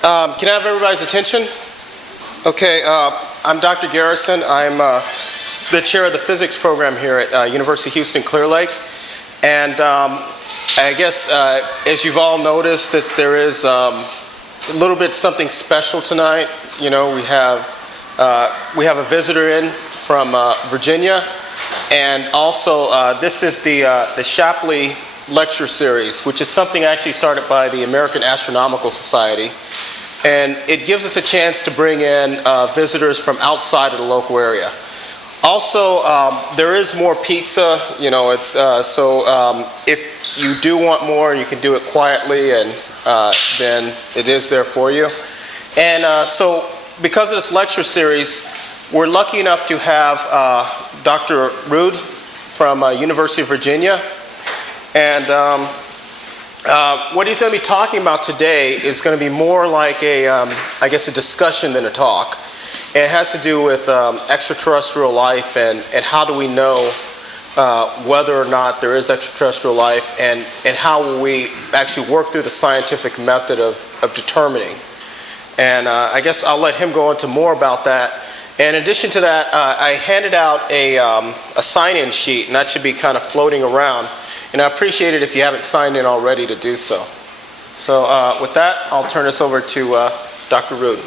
Can I have everybody's attention? Okay, I'm Dr. Garrison. I'm the chair of the physics program here at University of Houston Clear Lake. And I guess as you've all noticed that there is a little bit something special tonight. You know, we have a visitor in from Virginia. And also this is the Shapley lecture series, which is something actually started by the American Astronomical Society. And it gives us a chance to bring in visitors from outside of the local area. Also, there is more pizza, you know, it's, if you do want more, you can do it quietly, and then it is there for you. And so because of this lecture series, we're lucky enough to have Dr. Rood from University of Virginia. And what he's going to be talking about today is going to be more like I guess a discussion than a talk. And it has to do with extraterrestrial life and how do we know whether or not there is extraterrestrial life, and how will we actually work through the scientific method of determining. And I guess I'll let him go into more about that. And in addition to that, I handed out a sign-in sheet, and that should be kind of floating around. And I appreciate it if you haven't signed in already to do so. So with that, I'll turn this over to Dr. Rood.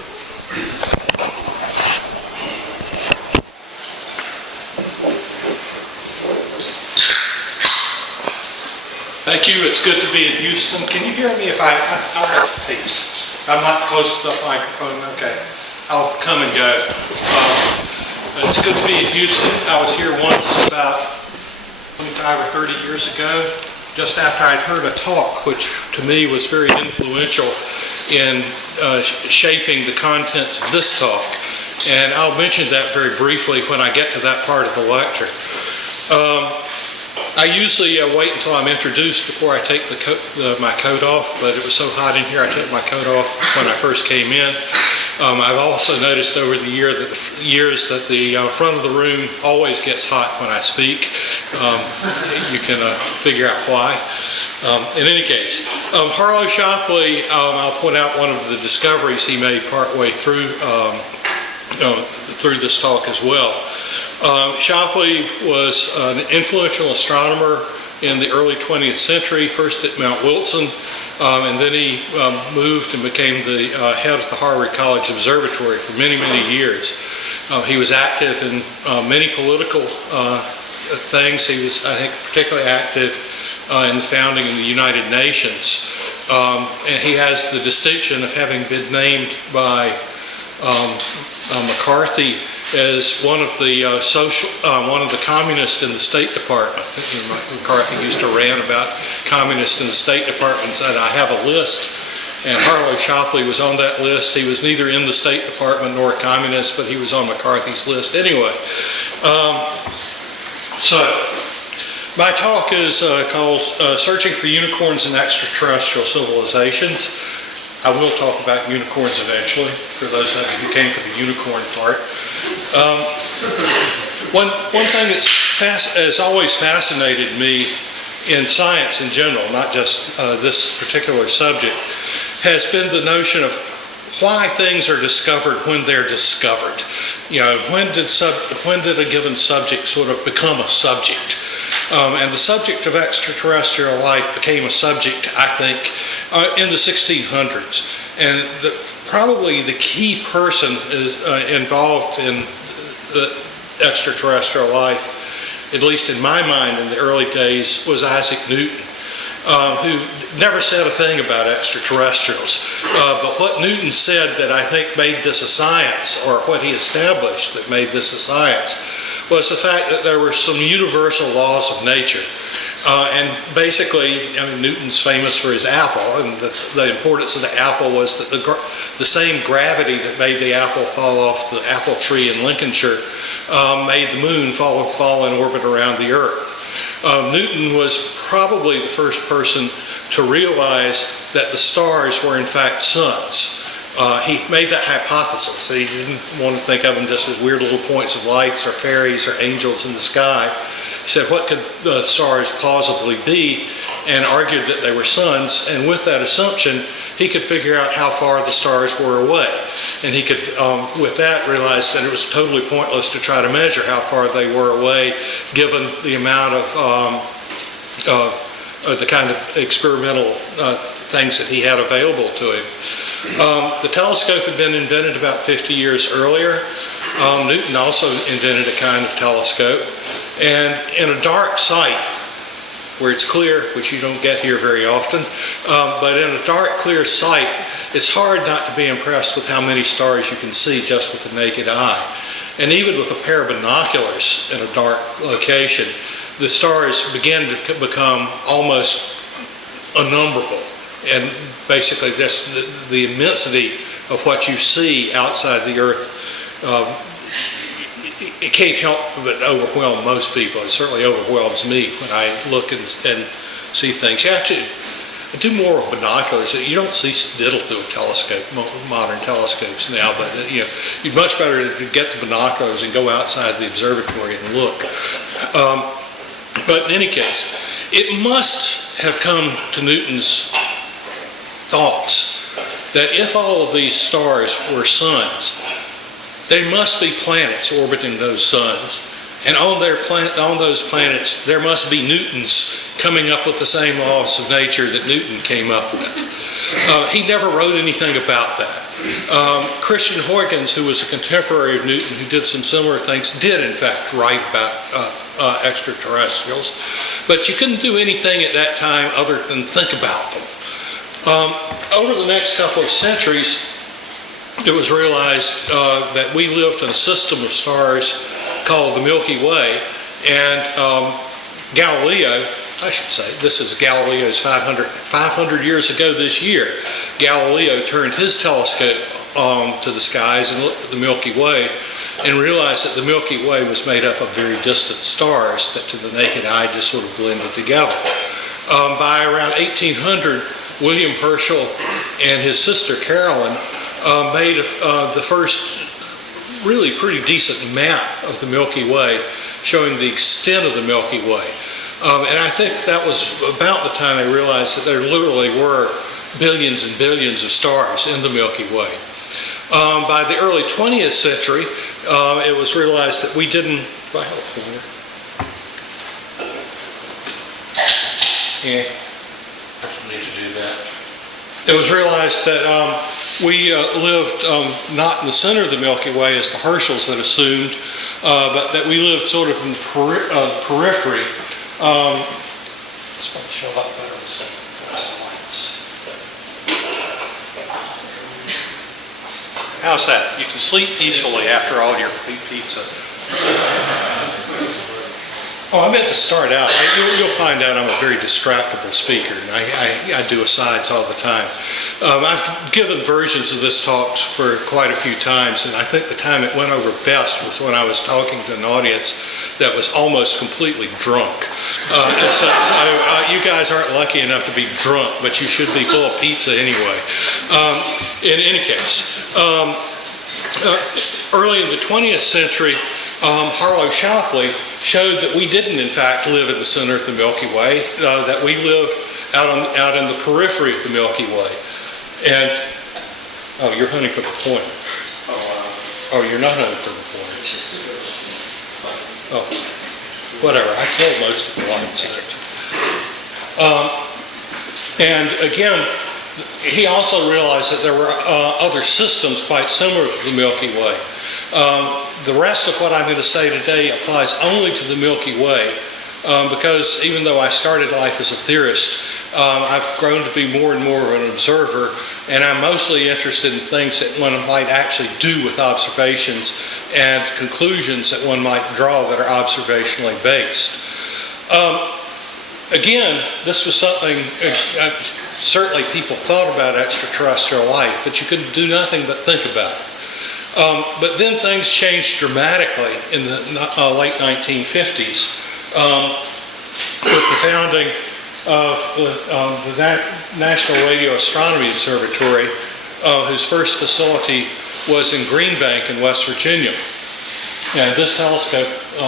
Thank you. It's good to be in Houston. Can you hear me if I'm not close to the microphone? Okay. I'll come and go. It's good to be in Houston. I was here once about 25 or 30 years ago, just after I'd heard a talk, which to me was very influential in shaping the contents of this talk. And I'll mention that very briefly when I get to that part of the lecture. I usually wait until I'm introduced before I take my coat off, but it was so hot in here I took my coat off when I first came in. I've also noticed over the years that the front of the room always gets hot when I speak. You can figure out why. In any case, Harlow Shapley, I'll point out one of the discoveries he made partway through this talk as well. Shapley was an influential astronomer in the early 20th century, first at Mount Wilson, and then he moved and became the head of the Harvard College Observatory for many, many years. He was active in many political things. He was, I think, particularly active in the founding of the United Nations. And he has the distinction of having been named by McCarthy as one of the communists in the State Department. McCarthy used to rant about communists in the State Department and said, I have a list. And Harlow Shapley was on that list. He was neither in the State Department nor a communist, but he was on McCarthy's list anyway. So my talk is called Searching for Unicorns and Extraterrestrial Civilizations. I will talk about unicorns eventually, for those of you who came for the unicorn part. One thing has always fascinated me in science in general, not just this particular subject, has been the notion of why things are discovered when they're discovered. You know, when did a given subject sort of become a subject? And the subject of extraterrestrial life became a subject, I think, in the 1600s. And probably the key person is involved in the extraterrestrial life, at least in my mind in the early days, was Isaac Newton, who never said a thing about extraterrestrials. But what Newton said that I think made this a science, or what he established that made this a science, was the fact that there were some universal laws of nature. And basically, I mean, Newton's famous for his apple, and the importance of the apple was that the same gravity that made the apple fall off the apple tree in Lincolnshire made the moon fall in orbit around the Earth. Newton was probably the first person to realize that the stars were in fact suns. He made that hypothesis. He didn't want to think of them just as weird little points of lights or fairies or angels in the sky. He said, what could the stars plausibly be? and argued that they were suns, and with that assumption, he could figure out how far the stars were away. And he could, with that, realize that it was totally pointless to try to measure how far they were away, given the amount of the kind of experimental things that he had available to him. The telescope had been invented about 50 years earlier. Newton also invented a kind of telescope. And in a dark site, where it's clear, which you don't get here very often, but in a dark, clear site, it's hard not to be impressed with how many stars you can see just with the naked eye. And even with a pair of binoculars in a dark location, the stars begin to become almost unnumberable. And basically, just the immensity of what you see outside the Earth, it can't help but overwhelm most people. It certainly overwhelms me when I look and see things. You have to do more with binoculars. You don't see diddle through a telescope, modern telescopes now, but you'd much better to get the binoculars and go outside the observatory and look. But in any case, it must have come to Newton's thoughts that if all of these stars were suns, there must be planets orbiting those suns. And on those planets, there must be Newtons coming up with the same laws of nature that Newton came up with. He never wrote anything about that. Christian Huygens, who was a contemporary of Newton, who did some similar things, did in fact write about extraterrestrials. But you couldn't do anything at that time other than think about them. Over the next couple of centuries, it was realized that we lived in a system of stars called the Milky Way, and Galileo, I should say, this is Galileo's 500 years ago this year, Galileo turned his telescope to the skies and looked at the Milky Way and realized that the Milky Way was made up of very distant stars that to the naked eye just sort of blended together. By around 1800, William Herschel and his sister Carolyn made the first really pretty decent map of the Milky Way, showing the extent of the Milky Way. And I think that was about the time they realized that there literally were billions and billions of stars in the Milky Way. By the early 20th century, it was realized that we didn't... Yeah, I need to do that. It was realized that we lived not in the center of the Milky Way as the Herschels had assumed, but that we lived sort of in the periphery. This might show up better with some lights. How's that? You can sleep peacefully after all your pizza. Oh, I meant to start out. You'll find out I'm a very distractible speaker, and I do asides all the time. I've given versions of this talk for quite a few times, and I think the time it went over best was when I was talking to an audience that was almost completely drunk. So you guys aren't lucky enough to be drunk, but you should be full of pizza anyway. In any case, early in the 20th century, Harlow Shapley showed that we didn't, in fact, live in the center of the Milky Way, that we lived out in the periphery of the Milky Way. And, oh, you're hunting for the point. Oh, you're not hunting for the point. Oh, whatever. I killed most of the lights. And again, he also realized that there were other systems quite similar to the Milky Way. The rest of what I'm going to say today applies only to the Milky Way, because even though I started life as a theorist, I've grown to be more and more of an observer, and I'm mostly interested in things that one might actually do with observations and conclusions that one might draw that are observationally based. Again, this was something, certainly people thought about extraterrestrial life, but you could do nothing but think about it. But then things changed dramatically in the late 1950s with the founding of the National Radio Astronomy Observatory, whose first facility was in Green Bank in West Virginia. And this telescope,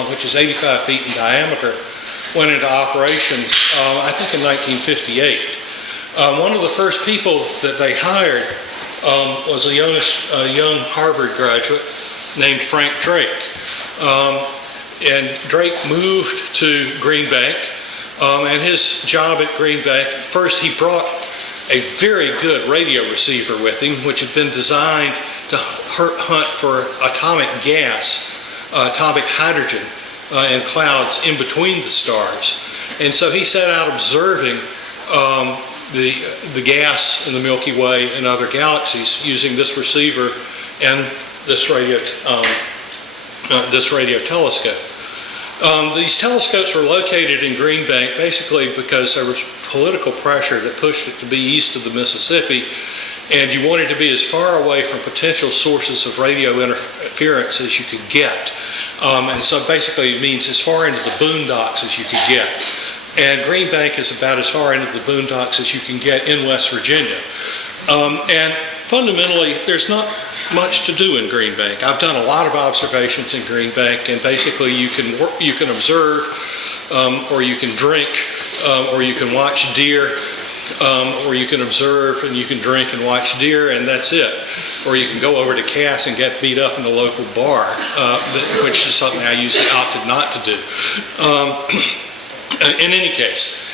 which is 85 feet in diameter, went into operations, I think in 1958. One of the first people that they hired was a young Harvard graduate named Frank Drake. And Drake moved to Green Bank, and his job at Green Bank, first he brought a very good radio receiver with him, which had been designed to hunt for atomic gas, atomic hydrogen in clouds in between the stars. And so he set out observing the gas in the Milky Way and other galaxies using this receiver and this radio telescope. These telescopes were located in Green Bank basically because there was political pressure that pushed it to be east of the Mississippi, and you wanted to be as far away from potential sources of radio interference as you could get. And so basically it means as far into the boondocks as you could get. And Green Bank is about as far into the boondocks as you can get in West Virginia. And fundamentally, there's not much to do in Green Bank. I've done a lot of observations in Green Bank, and basically you can observe, or you can drink, or you can watch deer, or you can observe and you can drink and watch deer, and that's it. Or you can go over to Cass and get beat up in the local bar, which is something I usually opted not to do. In any case,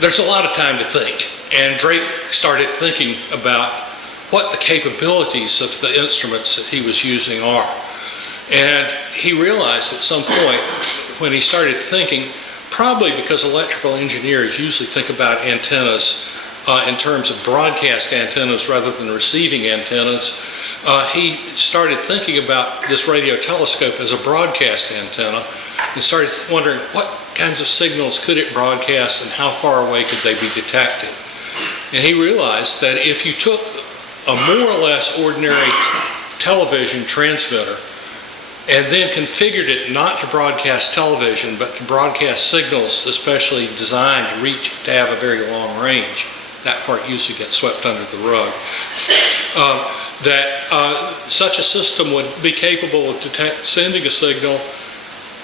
there's a lot of time to think, and Drake started thinking about what the capabilities of the instruments that he was using are. And he realized at some point when he started thinking, probably because electrical engineers usually think about antennas in terms of broadcast antennas rather than receiving antennas, he started thinking about this radio telescope as a broadcast antenna and started wondering what kinds of signals could it broadcast and how far away could they be detected. And he realized that if you took a more or less ordinary television transmitter and then configured it not to broadcast television but to broadcast signals especially designed to have a very long range, that part usually gets swept under the rug, such a system would be capable of sending a signal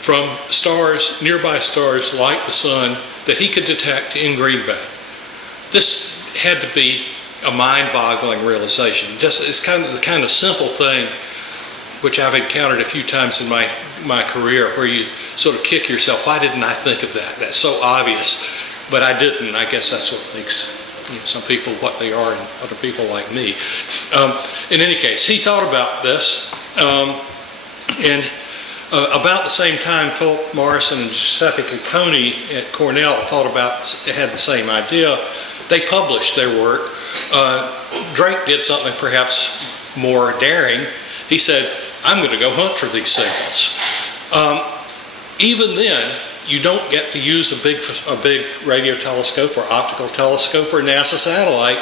from stars, nearby stars like the sun, that he could detect in Green Bank. This had to be a mind-boggling realization. It's kind of the kind of simple thing which I've encountered a few times in my career, where you sort of kick yourself, why didn't I think of that? That's so obvious. But I didn't. I guess that's what makes some people what they are and other people like me. In any case, he thought about this, and about the same time, Philip Morrison and Giuseppe Cacconi at Cornell had the same idea. They published their work. Drake did something perhaps more daring. He said, I'm going to go hunt for these signals. Even then, you don't get to use a big radio telescope or optical telescope or NASA satellite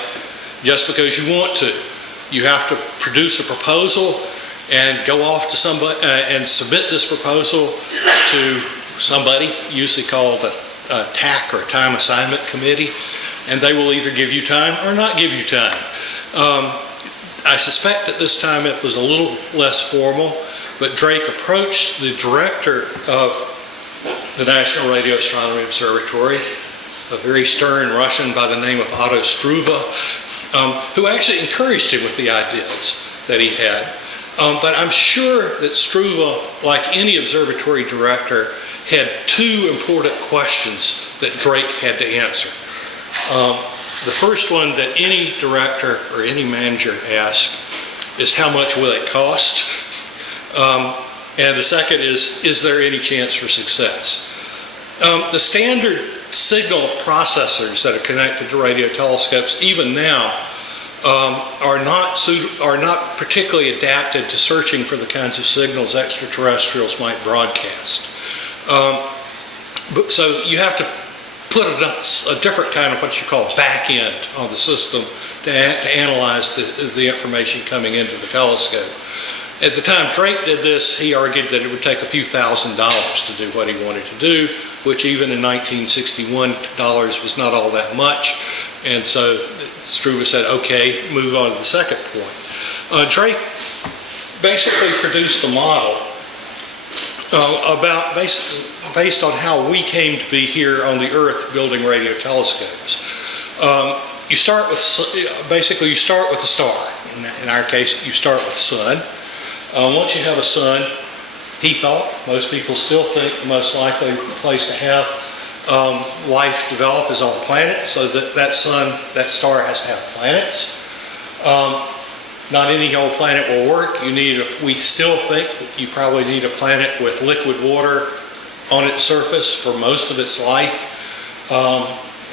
just because you want to. You have to produce a proposal and go off to somebody and submit this proposal to somebody, usually called a TAC or Time Assignment Committee, and they will either give you time or not give you time. I suspect at this time it was a little less formal, but Drake approached the director of the National Radio Astronomy Observatory, a very stern Russian by the name of Otto Struve, who actually encouraged him with the ideas that he had. But I'm sure that Struve, like any observatory director, had two important questions that Drake had to answer. The first one that any director or any manager asks is, how much will it cost? And the second is there any chance for success? The standard signal processors that are connected to radio telescopes, even now, are not particularly adapted to searching for the kinds of signals extraterrestrials might broadcast. So you have to put a different kind of what you call back end on the system to analyze the information coming into the telescope. At the time Drake did this, he argued that it would take a few $1,000s to do what he wanted to do, which even in 1961 dollars was not all that much. And so Struve said, okay, move on to the second point. Drake basically produced a model based on how we came to be here on the Earth building radio telescopes. You start with the star. In our case, you start with the sun. Once you have a sun, he thought, most people still think the most likely place to have life develop is on a planet, so that star has to have planets. Not any old planet will work. We still think you probably need a planet with liquid water on its surface for most of its life.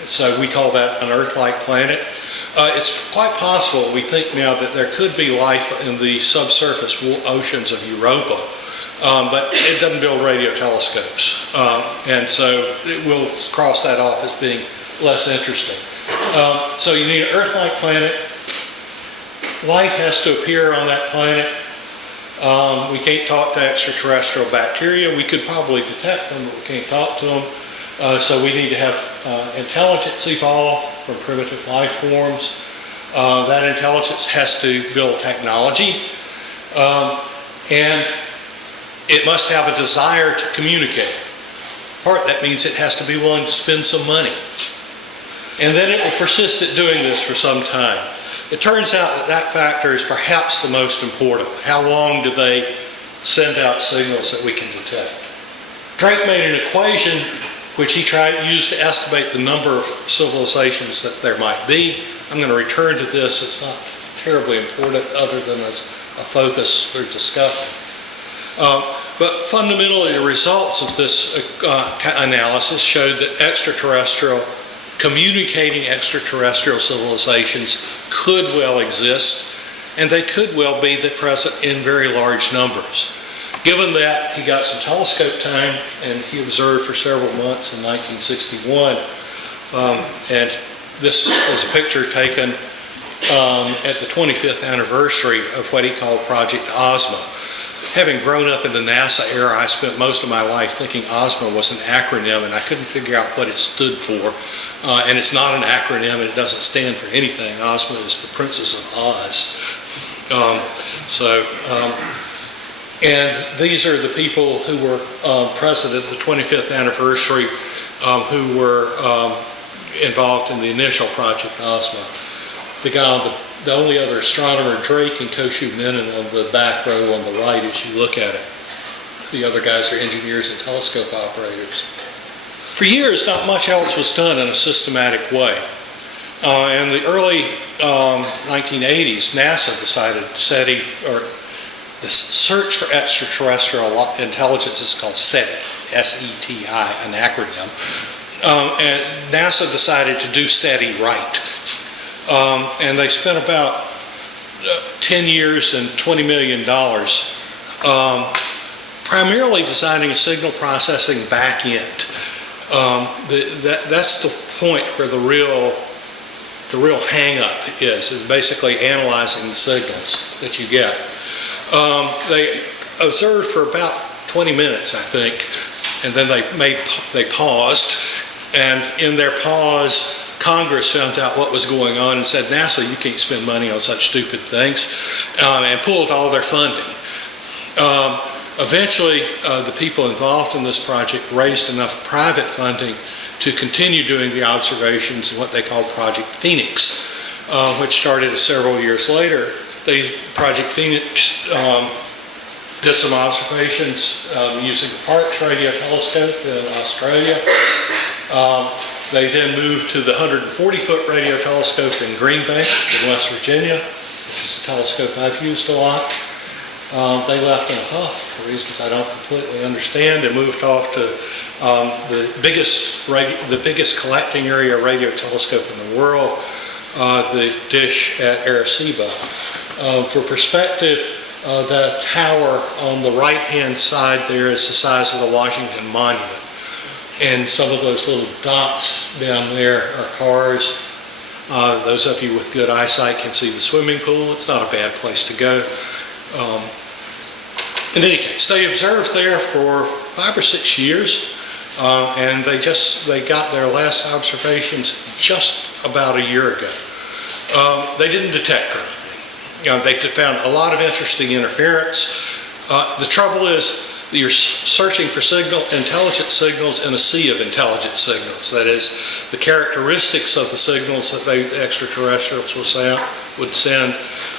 So we call that an Earth-like planet. It's quite possible, we think now, that there could be life in the subsurface oceans of Europa, but it doesn't build radio telescopes. And so we'll cross that off as being less interesting. So you need an Earth-like planet. Life has to appear on that planet. We can't talk to extraterrestrial bacteria. We could probably detect them, but we can't talk to them. So we need to have intelligence evolve from primitive life forms. That intelligence has to build technology. And it must have a desire to communicate. That means it has to be willing to spend some money. And then it will persist at doing this for some time. It turns out that factor is perhaps the most important. How long do they send out signals that we can detect? Drake made an equation which he used to estimate the number of civilizations that there might be. I'm going to return to this. It's not terribly important other than a focus for discussion. But fundamentally, the results of this analysis showed that communicating extraterrestrial civilizations could well exist, and they could well be present in very large numbers. Given that, he got some telescope time, and he observed for several months in 1961. And this is a picture taken at the 25th anniversary of what he called Project Ozma. Having grown up in the NASA era, I spent most of my life thinking Ozma was an acronym, and I couldn't figure out what it stood for. And it's not an acronym, and it doesn't stand for anything. Ozma is the Princess of Oz. And these are the people who were present at the 25th anniversary who were involved in the initial Project Ozma. The only other astronomer, Drake, and Koshu Menon on the back row on the right as you look at it. The other guys are engineers and telescope operators. For years, not much else was done in a systematic way. In the early 1980s, NASA decided this search for extraterrestrial intelligence is called SETI, S-E-T-I, an acronym. And NASA decided to do SETI right. And they spent about 10 years and $20 million primarily designing a signal processing back end. That's the point where the real hang-up is basically analyzing the signals that you get. They observed for about 20 minutes, I think, and then they paused, and in their pause, Congress found out what was going on and said, NASA, you can't spend money on such stupid things, and pulled all their funding. Eventually, the people involved in this project raised enough private funding to continue doing the observations in what they called Project Phoenix, which started several years later. Project Phoenix did some observations using the Parkes radio telescope in Australia. They then moved to the 140-foot radio telescope in Green Bank in West Virginia, which is a telescope I've used a lot. They left in a huff for reasons I don't completely understand and moved off to the biggest collecting area radio telescope in the world, the dish at Arecibo. For perspective, the tower on the right-hand side there is the size of the Washington Monument. And some of those little dots down there are cars. Those of you with good eyesight can see the swimming pool. It's not a bad place to go. In any case, they observed there for 5 or 6 years, and they got their last observations just about a year ago. They didn't detect anything. They found a lot of interesting interference. The trouble is, you're searching for intelligent signals in a sea of intelligent signals. That is, the characteristics of the signals that extraterrestrials would send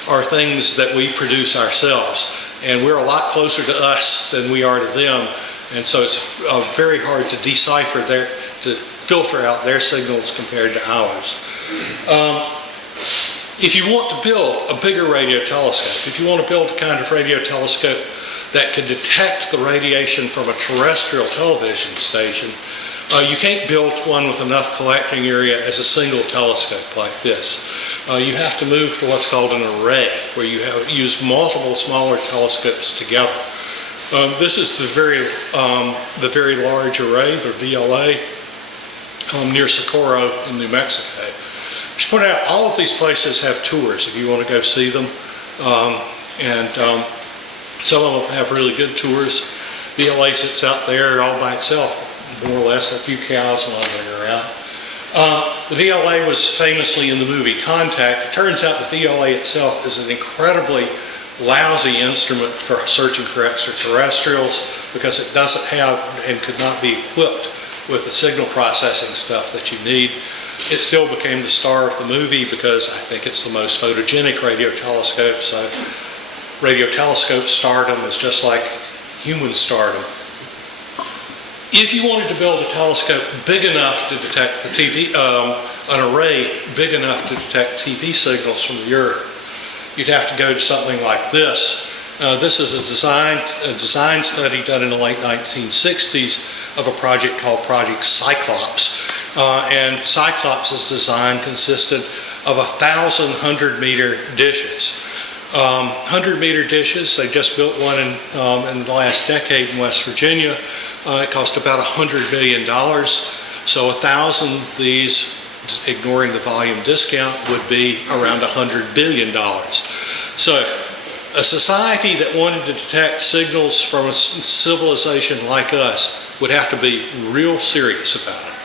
are things that we produce ourselves. And we're a lot closer to us than we are to them. And so it's very hard to decipher to filter out their signals compared to ours. If you want to build a bigger radio telescope, if you want to build the kind of radio telescope that can detect the radiation from a terrestrial television station, you can't build one with enough collecting area as a single telescope like this. You have to move to what's called an array, where you use multiple smaller telescopes together. This is the very large array, the VLA, near Socorro in New Mexico. I should point out, all of these places have tours if you want to go see them. Some of them have really good tours. VLA sits out there all by itself, more or less, a few cows wandering around. The VLA was famously in the movie Contact. It turns out the VLA itself is an incredibly lousy instrument for searching for extraterrestrials because it doesn't have and could not be equipped with the signal processing stuff that you need. It still became the star of the movie because I think it's the most photogenic radio telescope. So radio telescope stardom is just like human stardom. If you wanted to build a telescope big enough to detect the TV, an array big enough to detect TV signals from the Earth, you'd have to go to something like this. This is a design study done in the late 1960s of a project called Project Cyclops. And Cyclops' design consisted of 1,000 100-meter dishes. 100-meter dishes, they just built one in the last decade in West Virginia. It cost about $100 million. So 1,000 of these, ignoring the volume discount, would be around $100 billion. So a society that wanted to detect signals from a civilization like us would have to be real serious about it.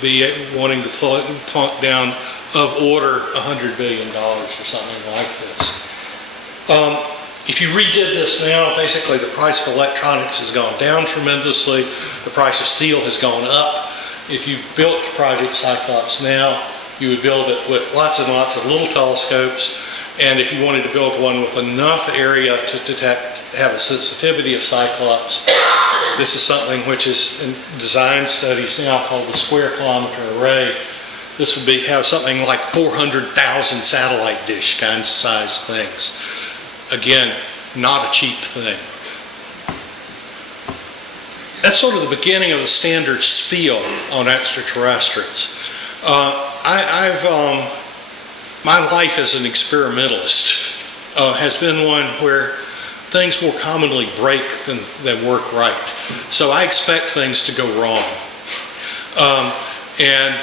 Be wanting to plunk down of order $100 billion or something like this. If you redid this now, basically the price of electronics has gone down tremendously. The price of steel has gone up. If you built Project Cyclops now, you would build it with lots and lots of little telescopes. And if you wanted to build one with enough area to detect, have a sensitivity of Cyclops, this is something which is in design studies now called the square kilometer array. This would have something like 400,000 satellite dish kind of size things. Again, not a cheap thing. That's sort of the beginning of the standard spiel on extraterrestrials. My life as an experimentalist has been one where things more commonly break than work right. So I expect things to go wrong. And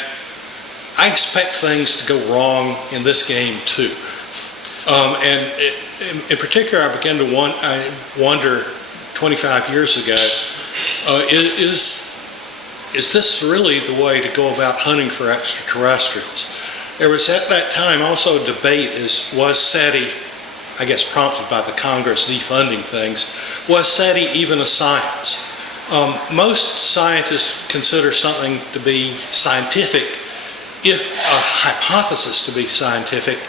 I expect things to go wrong in this game too. In particular, I began to wonder 25 years ago, is this really the way to go about hunting for extraterrestrials? There was at that time also a debate, was SETI, I guess prompted by the Congress defunding things, was SETI even a science? Most scientists consider something to be scientific, if a hypothesis to be scientific,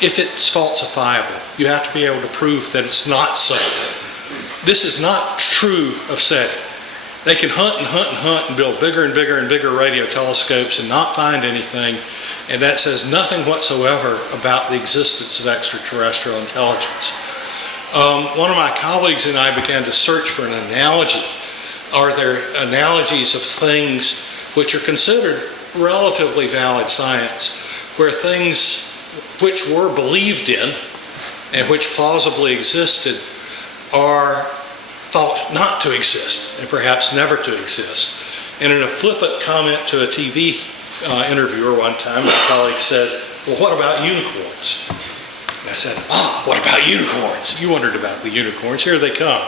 if it's falsifiable. You have to be able to prove that it's not so. This is not true of SETI. They can hunt and hunt and hunt and build bigger and bigger and bigger radio telescopes and not find anything, and that says nothing whatsoever about the existence of extraterrestrial intelligence. One of my colleagues and I began to search for an analogy. Are there analogies of things which are considered relatively valid science, where things which were believed in and which plausibly existed are thought not to exist and perhaps never to exist? And in a flippant comment to a TV interviewer one time, my colleague said, well, what about unicorns? And I said, what about unicorns? You wondered about the unicorns. Here they come.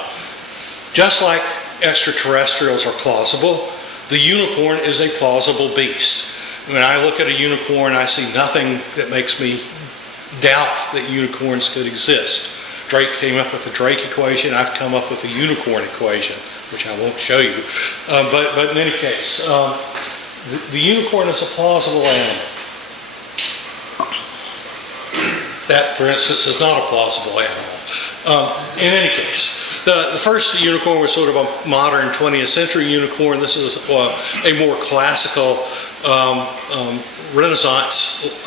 Just like extraterrestrials are plausible, the unicorn is a plausible beast. When I look at a unicorn, I see nothing that makes me doubt that unicorns could exist. Drake came up with the Drake equation. I've come up with the unicorn equation, which I won't show you. But in any case, the unicorn is a plausible animal. That, for instance, is not a plausible animal. In any case, the first unicorn was sort of a modern 20th century unicorn. This is a more classical Renaissance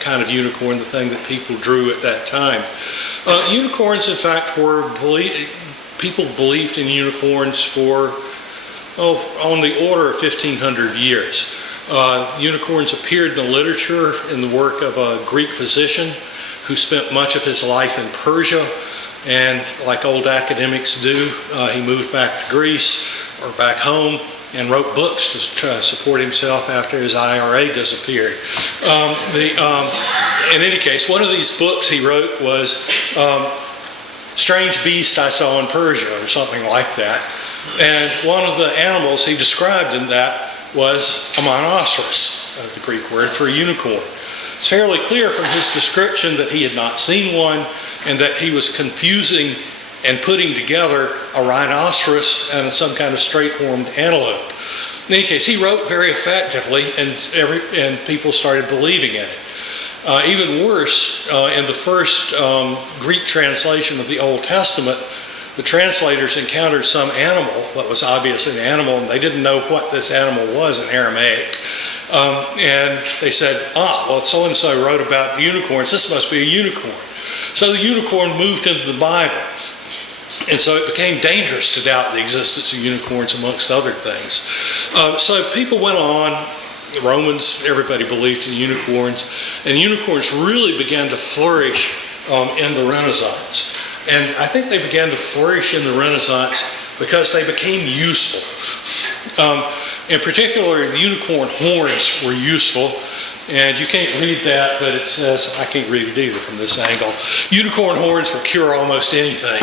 kind of unicorn, the thing that people drew at that time. Unicorns, in fact, people believed in unicorns for on the order of 1,500 years. Unicorns appeared in the literature in the work of a Greek physician who spent much of his life in Persia, and like old academics do, he moved back to Greece or back home and wrote books to support himself after his IRA disappeared. In any case, one of these books he wrote was Strange Beast I Saw in Persia, or something like that. And one of the animals he described in that was a monoceros, the Greek word for a unicorn. It's fairly clear from his description that he had not seen one, and that he was confusing and putting together a rhinoceros and some kind of straight-horned antelope. In any case, he wrote very effectively, and people started believing in it. Even worse, in the first Greek translation of the Old Testament, the translators encountered some animal that was obviously an animal, and they didn't know what this animal was in Aramaic. And they said, well, so-and-so wrote about unicorns. This must be a unicorn. So the unicorn moved into the Bible. And so it became dangerous to doubt the existence of unicorns, amongst other things. So people went on. The Romans, everybody believed in unicorns. And unicorns really began to flourish in the Renaissance. And I think they began to flourish in the Renaissance because they became useful. In particular, the unicorn horns were useful. And you can't read that, but it says, I can't read it either from this angle. Unicorn horns will cure almost anything.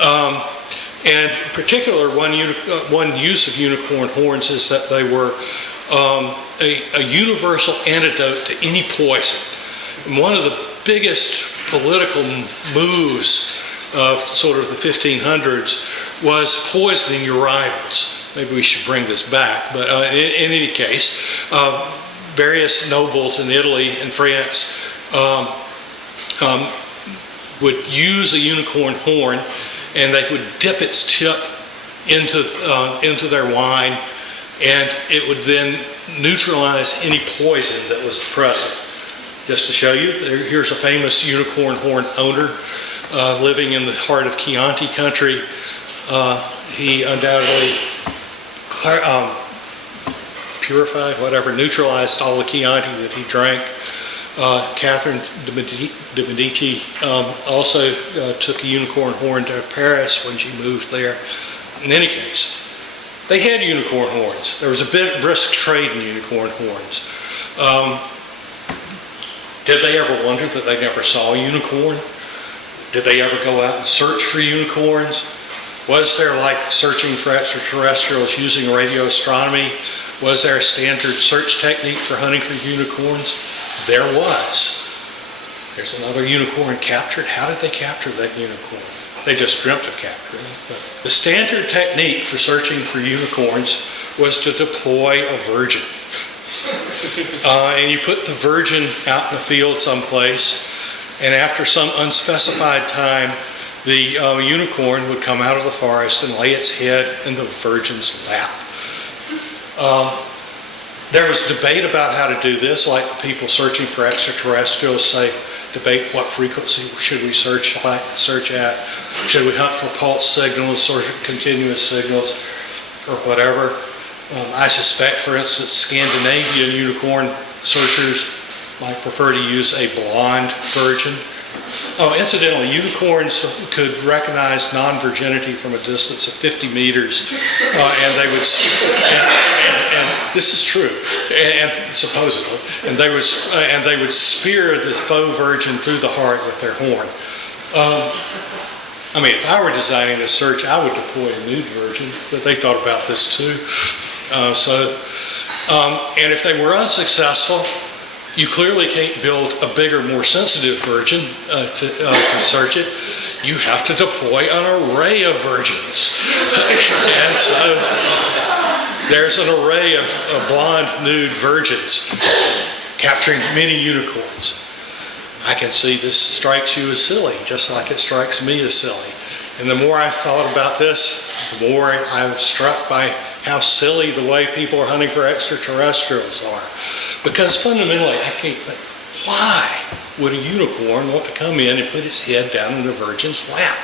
And in particular, one use of unicorn horns is that they were a universal antidote to any poison. And one of the biggest political moves of sort of the 1500s was poisoning your rivals. Maybe we should bring this back, but in any case, various nobles in Italy and France would use a unicorn horn, and they would dip its tip into their wine, and it would then neutralize any poison that was present. Just to show you, here's a famous unicorn horn owner living in the heart of Chianti country. He undoubtedly purified, neutralized all the Chianti that he drank. Catherine de Medici also took a unicorn horn to Paris when she moved there. In any case, they had unicorn horns. There was a brisk trade in unicorn horns. Did they ever wonder that they never saw a unicorn? Did they ever go out and search for unicorns? Was there, like searching for extraterrestrials using radio astronomy, was there a standard search technique for hunting for unicorns? There was. There's another unicorn captured. How did they capture that unicorn? They just dreamt of capturing it. But the standard technique for searching for unicorns was to deploy a virgin. And you put the virgin out in the field someplace, and after some unspecified time, the unicorn would come out of the forest and lay its head in the virgin's lap. There was debate about how to do this, like the people searching for extraterrestrials debate what frequency should we search at. Should we hunt for pulse signals or continuous signals or whatever? I suspect, for instance, Scandinavian unicorn searchers might prefer to use a blonde virgin. Oh, incidentally, unicorns could recognize non-virginity from a distance of 50 meters, and they would, and this is true, and supposedly, and they would spear the faux virgin through the heart with their horn. I mean, if I were designing this search, I would deploy a nude virgin, but they thought about this too. And if they were unsuccessful, You clearly can't build a bigger, more sensitive version to search it. You have to deploy an array of versions. And so there's an array of blonde nude virgins capturing many unicorns. I can see this strikes you as silly, just like it strikes me as silly. And the more I've thought about this, the more I'm struck by how silly the way people are hunting for extraterrestrials are. Because fundamentally, I can't think, why would a unicorn want to come in and put its head down in a virgin's lap?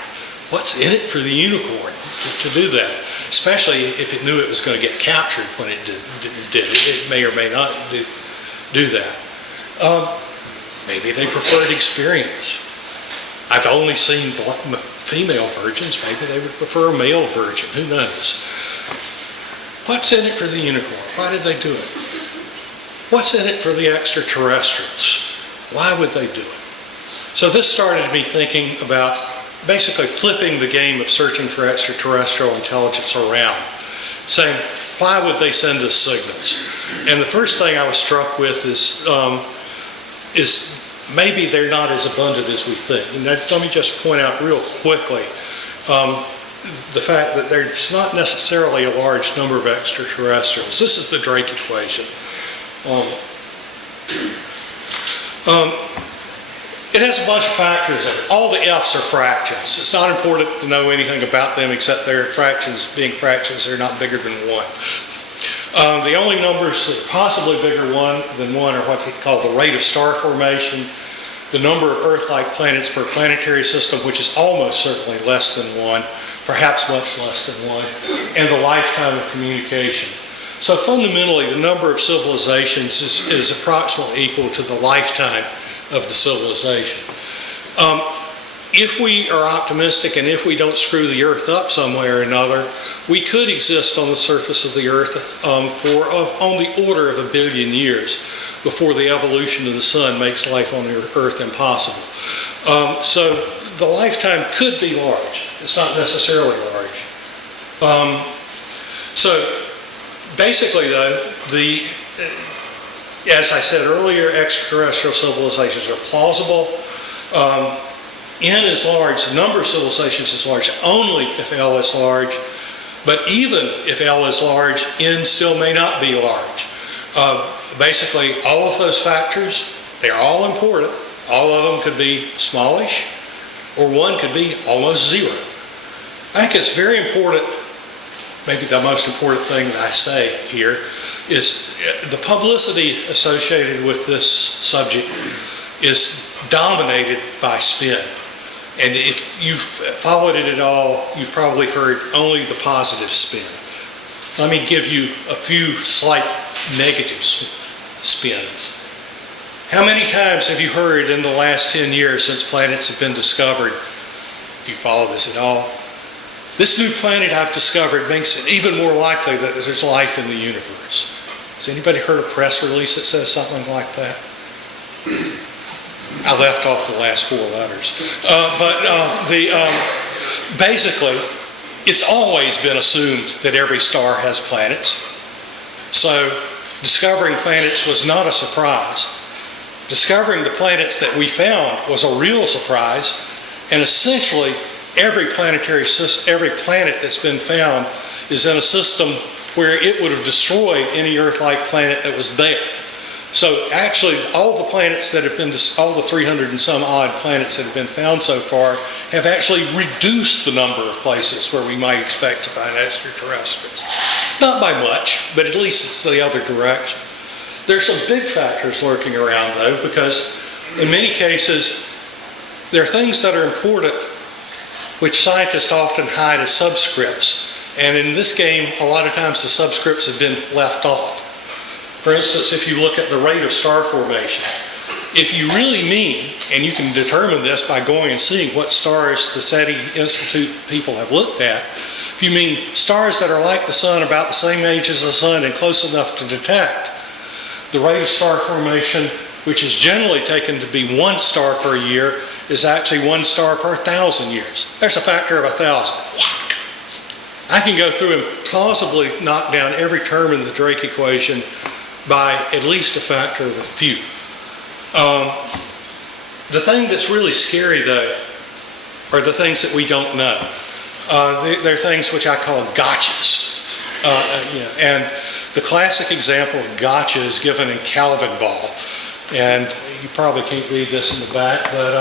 What's in it for the unicorn to do that? Especially if it knew it was going to get captured when it did it. It may or may not do that. Maybe they preferred experience. I've only seen female virgins. Maybe they would prefer a male virgin. Who knows? What's in it for the unicorn? Why did they do it? What's in it for the extraterrestrials? Why would they do it? So this started me thinking about basically flipping the game of searching for extraterrestrial intelligence around, saying, why would they send us signals? And the first thing I was struck with is maybe they're not as abundant as we think. And let me just point out real quickly the fact that there's not necessarily a large number of extraterrestrials. This is the Drake equation. It has a bunch of factors in it. All the F's are fractions. It's not important to know anything about them except they're fractions. Being fractions, they're not bigger than 1. The only numbers that are possibly bigger than one are what they call the rate of star formation, the number of Earth-like planets per planetary system, which is almost certainly less than 1, perhaps much less than 1, and the lifetime of communication. So fundamentally, the number of civilizations is approximately equal to the lifetime of the civilization. If we are optimistic and if we don't screw the Earth up some way or another, we could exist on the surface of the Earth on the order of 1 billion years before the evolution of the Sun makes life on the Earth impossible. So the lifetime could be large. It's not necessarily large. So basically, though, as I said earlier, extraterrestrial civilizations are plausible. N is large, the number of civilizations is large only if L is large, but even if L is large, N still may not be large. Basically, all of those factors, they're all important. All of them could be smallish, or one could be almost 0. I think it's very important, maybe the most important thing that I say here, is the publicity associated with this subject is dominated by spin. And if you've followed it at all, you've probably heard only the positive spin. Let me give you a few slight negative spins. How many times have you heard in the last 10 years since planets have been discovered, do you follow this at all? This new planet I've discovered makes it even more likely that there's life in the universe. Has anybody heard a press release that says something like that? I left off the last 4 letters. Basically, it's always been assumed that every star has planets. So discovering planets was not a surprise. Discovering the planets that we found was a real surprise. And essentially, every planet that's been found is in a system where it would have destroyed any Earth-like planet that was there. So actually, all the planets that have been, all the 300 and some odd planets that have been found so far have actually reduced the number of places where we might expect to find extraterrestrials. Not by much, but at least it's the other direction. There's some big factors lurking around, though, because in many cases, there are things that are important which scientists often hide as subscripts. And in this game, a lot of times the subscripts have been left off. For instance, if you look at the rate of star formation, if you really mean, and you can determine this by going and seeing what stars the SETI Institute people have looked at, if you mean stars that are like the Sun, about the same age as the Sun, and close enough to detect, the rate of star formation, which is generally taken to be 1 star per year, is actually 1 star per 1,000 years. There's a factor of 1,000. Whack! I can go through and plausibly knock down every term in the Drake equation by at least a factor of a few. The thing that's really scary, though, are the things that we don't know. They're things which I call gotchas. And the classic example of gotcha is given in Calvin Ball. And you probably can't read this in the back, but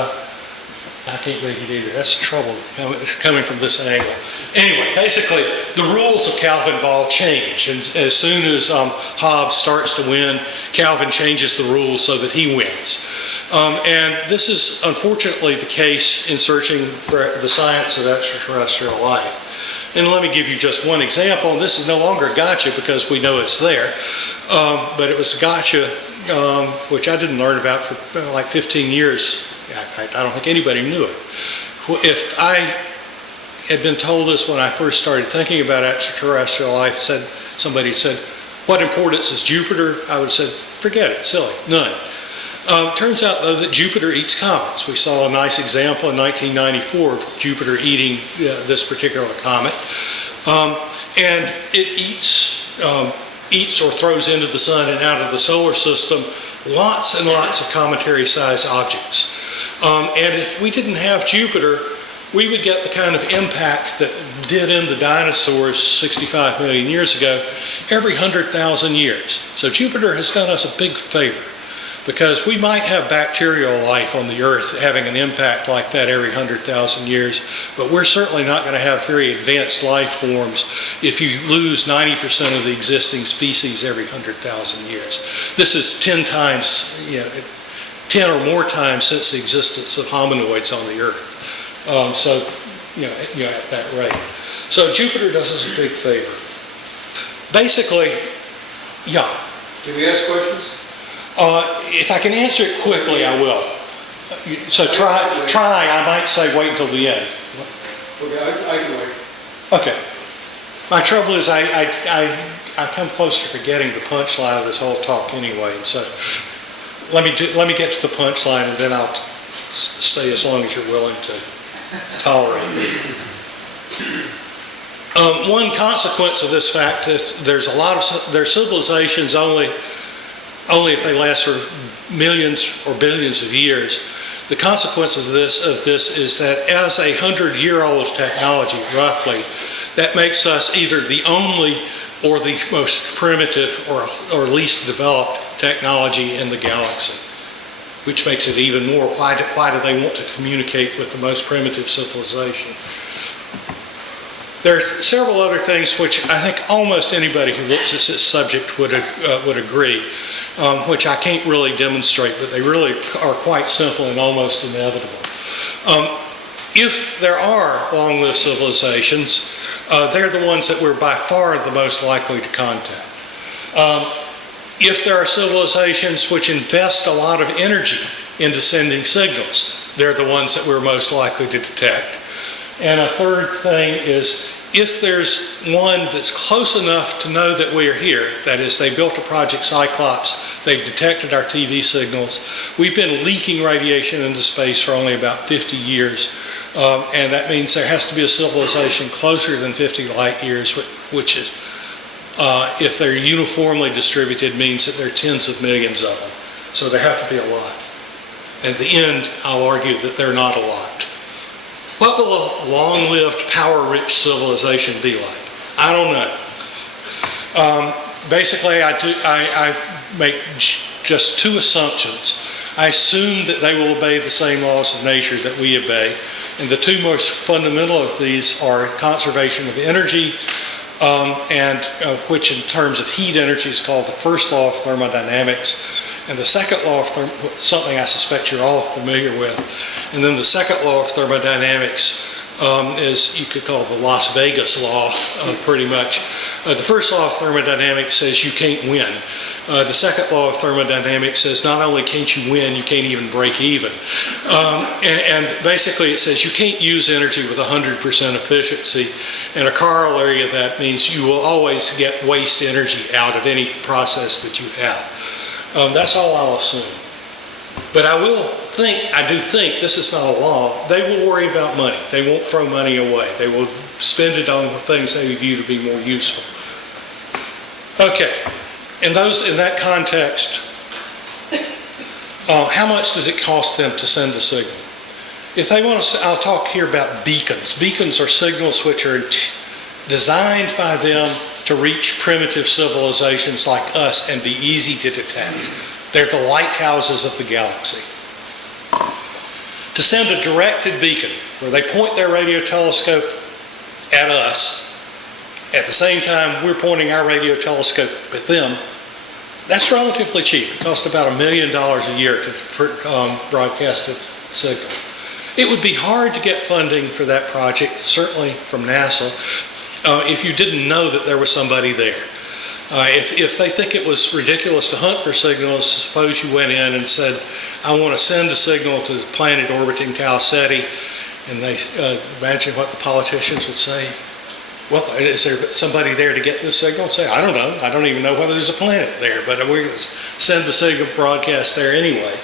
I can't read it either. That's the trouble coming from this angle. Anyway, basically, the rules of Calvin Ball change. And as soon as Hobbes starts to win, Calvin changes the rules so that he wins. And this is unfortunately the case in searching for the science of extraterrestrial life. And let me give you just one example. And this is no longer a gotcha because we know it's there. But it was a gotcha which I didn't learn about for like 15 years. I don't think anybody knew it. If I had been told this when I first started thinking about extraterrestrial life, somebody said, "What importance is Jupiter?" I would have said, "Forget it, silly, none." Turns out, though, that Jupiter eats comets. We saw a nice example in 1994 of Jupiter eating this particular comet. And it eats or throws into the sun and out of the solar system lots and lots of cometary-sized objects. And if we didn't have Jupiter, we would get the kind of impact that did in the dinosaurs 65 million years ago every 100,000 years. So Jupiter has done us a big favor, because we might have bacterial life on the Earth having an impact like that every 100,000 years, but we're certainly not going to have very advanced life forms if you lose 90% of the existing species every 100,000 years. This is 10 times, 10 or more times since the existence of hominoids on the Earth. So, at that rate. So Jupiter does us a big favor. Basically, yeah. Can we ask questions? If I can answer it quickly, I will. So try. I might say wait until the end. Okay, I can wait. Okay. My trouble is I come close to forgetting the punchline of this whole talk anyway. So let me get to the punchline, and then I'll stay as long as you're willing to tolerate me. One consequence of this fact is there's civilizations only if they last for millions or billions of years. The consequence of this is that as a 100-year-old technology, roughly, that makes us either the only or the most primitive or least developed technology in the galaxy, which makes it even more, why do they want to communicate with the most primitive civilization? There are several other things which I think almost anybody who looks at this subject would agree, which I can't really demonstrate, but they really are quite simple and almost inevitable. If there are long-lived civilizations, they're the ones that we're by far the most likely to contact. If there are civilizations which invest a lot of energy into sending signals, they're the ones that we're most likely to detect. And a third thing is, if there's one that's close enough to know that we're here, that is, they built a Project Cyclops, they've detected our TV signals, we've been leaking radiation into space for only about 50 years, and that means there has to be a civilization closer than 50 light years, which is, if they're uniformly distributed, means that there are tens of millions of them. So there have to be a lot. At the end, I'll argue that they're not a lot. What will a long-lived, power-rich civilization be like? I don't know. Basically, I make just two assumptions. I assume that they will obey the same laws of nature that we obey, and the two most fundamental of these are conservation of energy, which in terms of heat energy is called the first law of thermodynamics, and the second law of something I suspect you're all familiar with. And then the second law of thermodynamics is, you could call the Las Vegas law, pretty much. The first law of thermodynamics says you can't win. The second law of thermodynamics says not only can't you win, you can't even break even. And basically it says you can't use energy with 100% efficiency. And a corollary of that means you will always get waste energy out of any process that you have. That's all I'll assume. But I do think, this is not a law, they will worry about money. They won't throw money away. They will spend it on the things they view to be more useful. Okay, in that context, How much does it cost them to send a signal? If they want to, I'll talk here about beacons. Beacons are signals which are designed by them to reach primitive civilizations like us and be easy to detect. They're the lighthouses of the galaxy. To send a directed beacon, where they point their radio telescope at us, at the same time we're pointing our radio telescope at them, that's relatively cheap. It costs about $1 million a year to broadcast a signal. It would be hard to get funding for that project, certainly from NASA, if you didn't know that there was somebody there. If they think it was ridiculous to hunt for signals, suppose you went in and said, I want to send a signal to the planet orbiting Tau Ceti, and they imagine what the politicians would say. Well, is there somebody there to get this signal? Say, I don't know. I don't even know whether there's a planet there, but we're going to send the signal broadcast there anyway.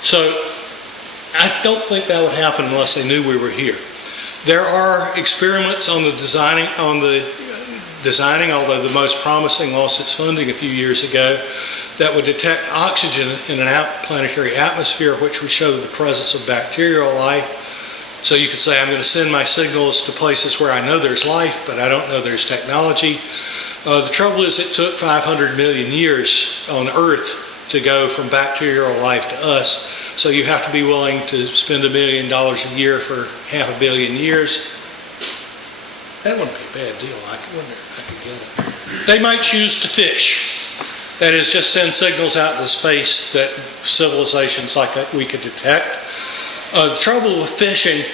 So I don't think that would happen unless they knew we were here. There are experiments on the designing, although the most promising lost its funding a few years ago, that would detect oxygen in an planetary atmosphere, which would show the presence of bacterial life. So you could say, I'm going to send my signals to places where I know there's life, but I don't know there's technology. The trouble is it took 500 million years on Earth to go from bacterial life to us. So you have to be willing to spend $1 million a year for 500 million years. That wouldn't be a bad deal. I wonder if I could get it. They might choose to fish. That is, just send signals out into space that civilizations like that we could detect. The trouble with fishing,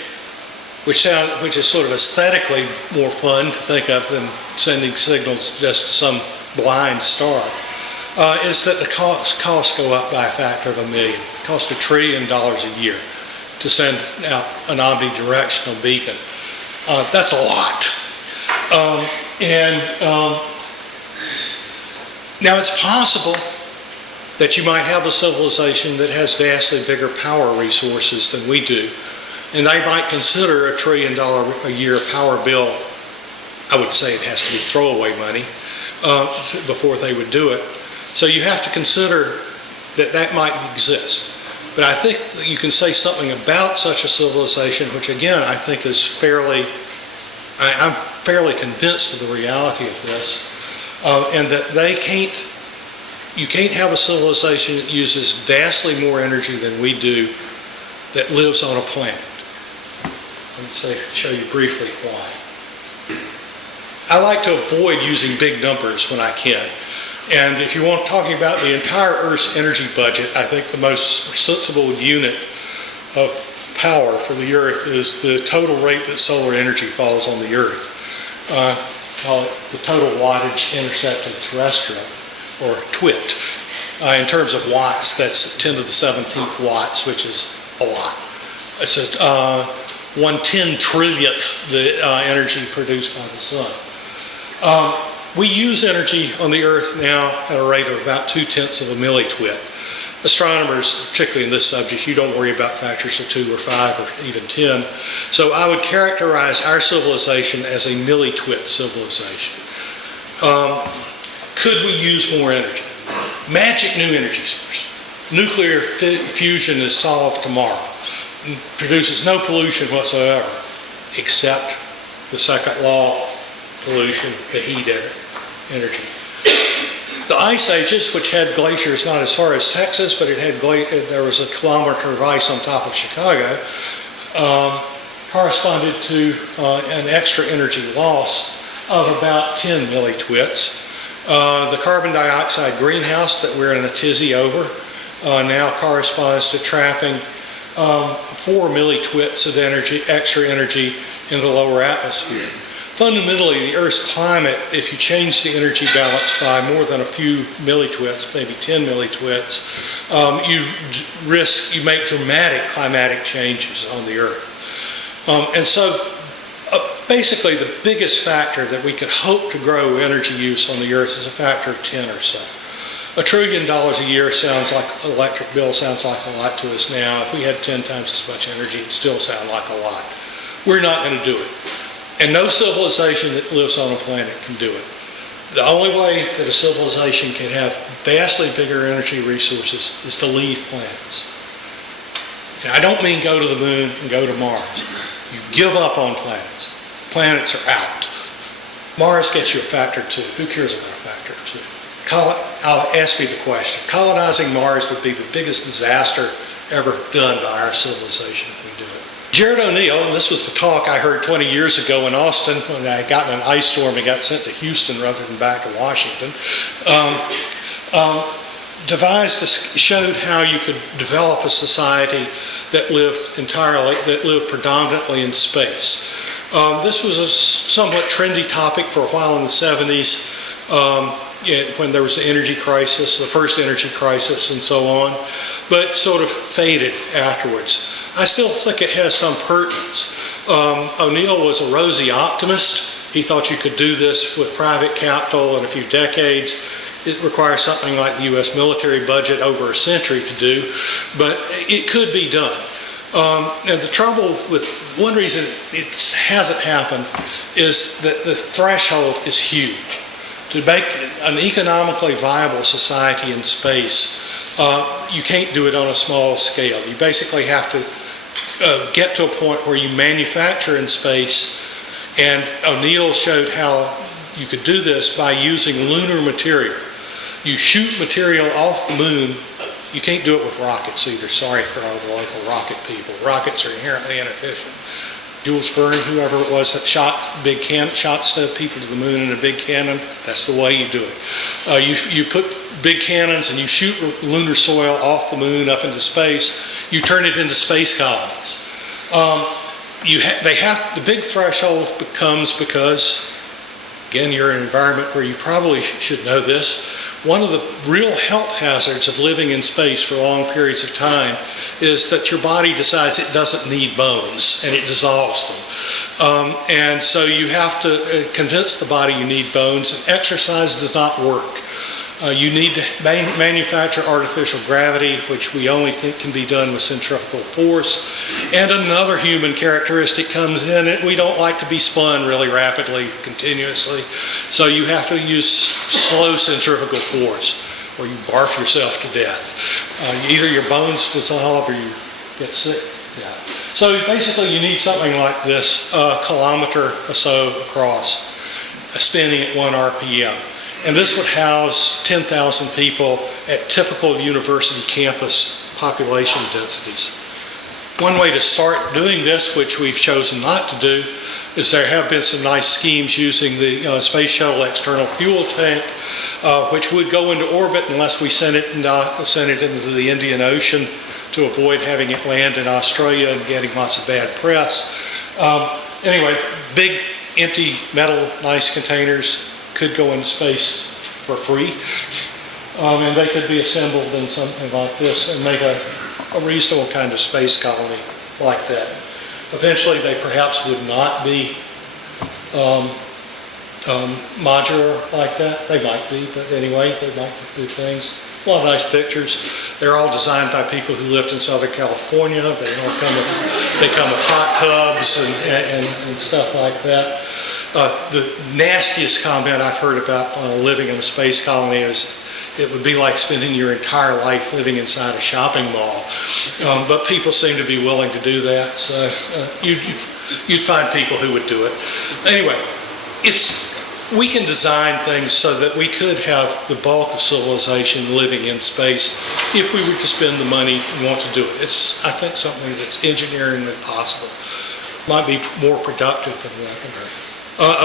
which is sort of aesthetically more fun to think of than sending signals just to some blind star, is that the costs go up by a factor of $1 million. It costs $1 trillion a year to send out an omnidirectional beacon. That's a lot. Now it's possible that you might have a civilization that has vastly bigger power resources than we do, and they might consider $1 trillion a year power bill. I would say it has to be throwaway money before they would do it. So you have to consider that that might exist. But I think that you can say something about such a civilization, which again I think is I'm fairly convinced of the reality of this, and that you can't have a civilization that uses vastly more energy than we do that lives on a planet. Let me show you briefly why. I like to avoid using big numbers when I can. And if you want talking about the entire Earth's energy budget, I think the most sensible unit of power for the Earth is the total rate that solar energy falls on the Earth. Call it the total wattage intercepted terrestrial, or TWIT. In terms of watts, that's 10 to the 17th watts, which is a lot. It's 1/10 trillionth the energy produced by the sun. We use energy on the Earth now at a rate of about 0.2 of a millitwit. Astronomers, particularly in this subject, you don't worry about factors of 2 or 5 or even 10. So I would characterize our civilization as a millitwit civilization. Could we use more energy? Magic new energy source. Nuclear fusion is solved tomorrow. It produces no pollution whatsoever, except the second law of pollution, the heat energy. The ice ages, which had glaciers not as far as Texas, but there was a kilometer of ice on top of Chicago, corresponded to an extra energy loss of about 10 millitwits. The carbon dioxide greenhouse that we're in a tizzy over now corresponds to trapping 4 millitwits of energy, extra energy, in the lower atmosphere. Fundamentally, the Earth's climate, if you change the energy balance by more than a few millitwits, maybe 10 millitwits, you make dramatic climatic changes on the Earth. And so basically the biggest factor that we could hope to grow energy use on the Earth is a factor of 10 or so. $1 trillion a year sounds like, electric bill sounds like a lot to us now. If we had 10 times as much energy, it'd still sound like a lot. We're not going to do it. And no civilization that lives on a planet can do it. The only way that a civilization can have vastly bigger energy resources is to leave planets. And I don't mean go to the moon and go to Mars. You give up on planets. Planets are out. Mars gets you a factor 2. Who cares about a factor 2? I'll ask you the question. Colonizing Mars would be the biggest disaster ever done by our civilization if we do it. Jared O'Neill, and this was the talk I heard 20 years ago in Austin when I got in an ice storm and got sent to Houston rather than back to Washington, showed how you could develop a society that lived predominantly in space. This was a somewhat trendy topic for a while in the 70s when there was the energy crisis, the first energy crisis and so on, but sort of faded afterwards. I still think it has some pertinence. O'Neill was a rosy optimist. He thought you could do this with private capital in a few decades. It requires something like the U.S. military budget over a century to do, but it could be done. And the trouble with one reason it hasn't happened is that the threshold is huge. To make an economically viable society in space, you can't do it on a small scale. You basically have to get to a point where you manufacture in space, and O'Neill showed how you could do this by using lunar material. You shoot material off the moon. You can't do it with rockets either. Sorry for all the local rocket people. Rockets are inherently inefficient. Jules Verne, whoever it was that shot people to the moon in a big cannon, that's the way you do it. You put big cannons and you shoot lunar soil off the moon up into space. You turn it into space colonies. The big threshold becomes because, again, you're in an environment where you probably should know this. One of the real health hazards of living in space for long periods of time is that your body decides it doesn't need bones and it dissolves them. And so you have to convince the body you need bones, and exercise does not work. You need to manufacture artificial gravity, which we only think can be done with centrifugal force. And another human characteristic comes in, and we don't like to be spun really rapidly, continuously. So you have to use slow centrifugal force, or you barf yourself to death. Either your bones dissolve or you get sick. Yeah. So basically you need something like this, a kilometer or so across, spinning at 1 RPM. And this would house 10,000 people at typical university campus population densities. One way to start doing this, which we've chosen not to do, is there have been some nice schemes using the Space Shuttle external fuel tank, which would go into orbit unless we sent it into the Indian Ocean to avoid having it land in Australia and getting lots of bad press. Anyway, big, empty, metal, nice containers could go into space for free, and they could be assembled in something like this and make a reasonable kind of space colony like that. Eventually they perhaps would not be modular like that. They might be, but anyway, they might do things. A lot of nice pictures. They're all designed by people who lived in Southern California. They all come with hot tubs and stuff like that. The nastiest comment I've heard about living in a space colony is it would be like spending your entire life living inside a shopping mall. But people seem to be willing to do that, so you'd find people who would do it. Anyway, we can design things so that we could have the bulk of civilization living in space if we were to spend the money and want to do it. It's, I think, something that's engineeringly possible. Might be more productive than weaponry.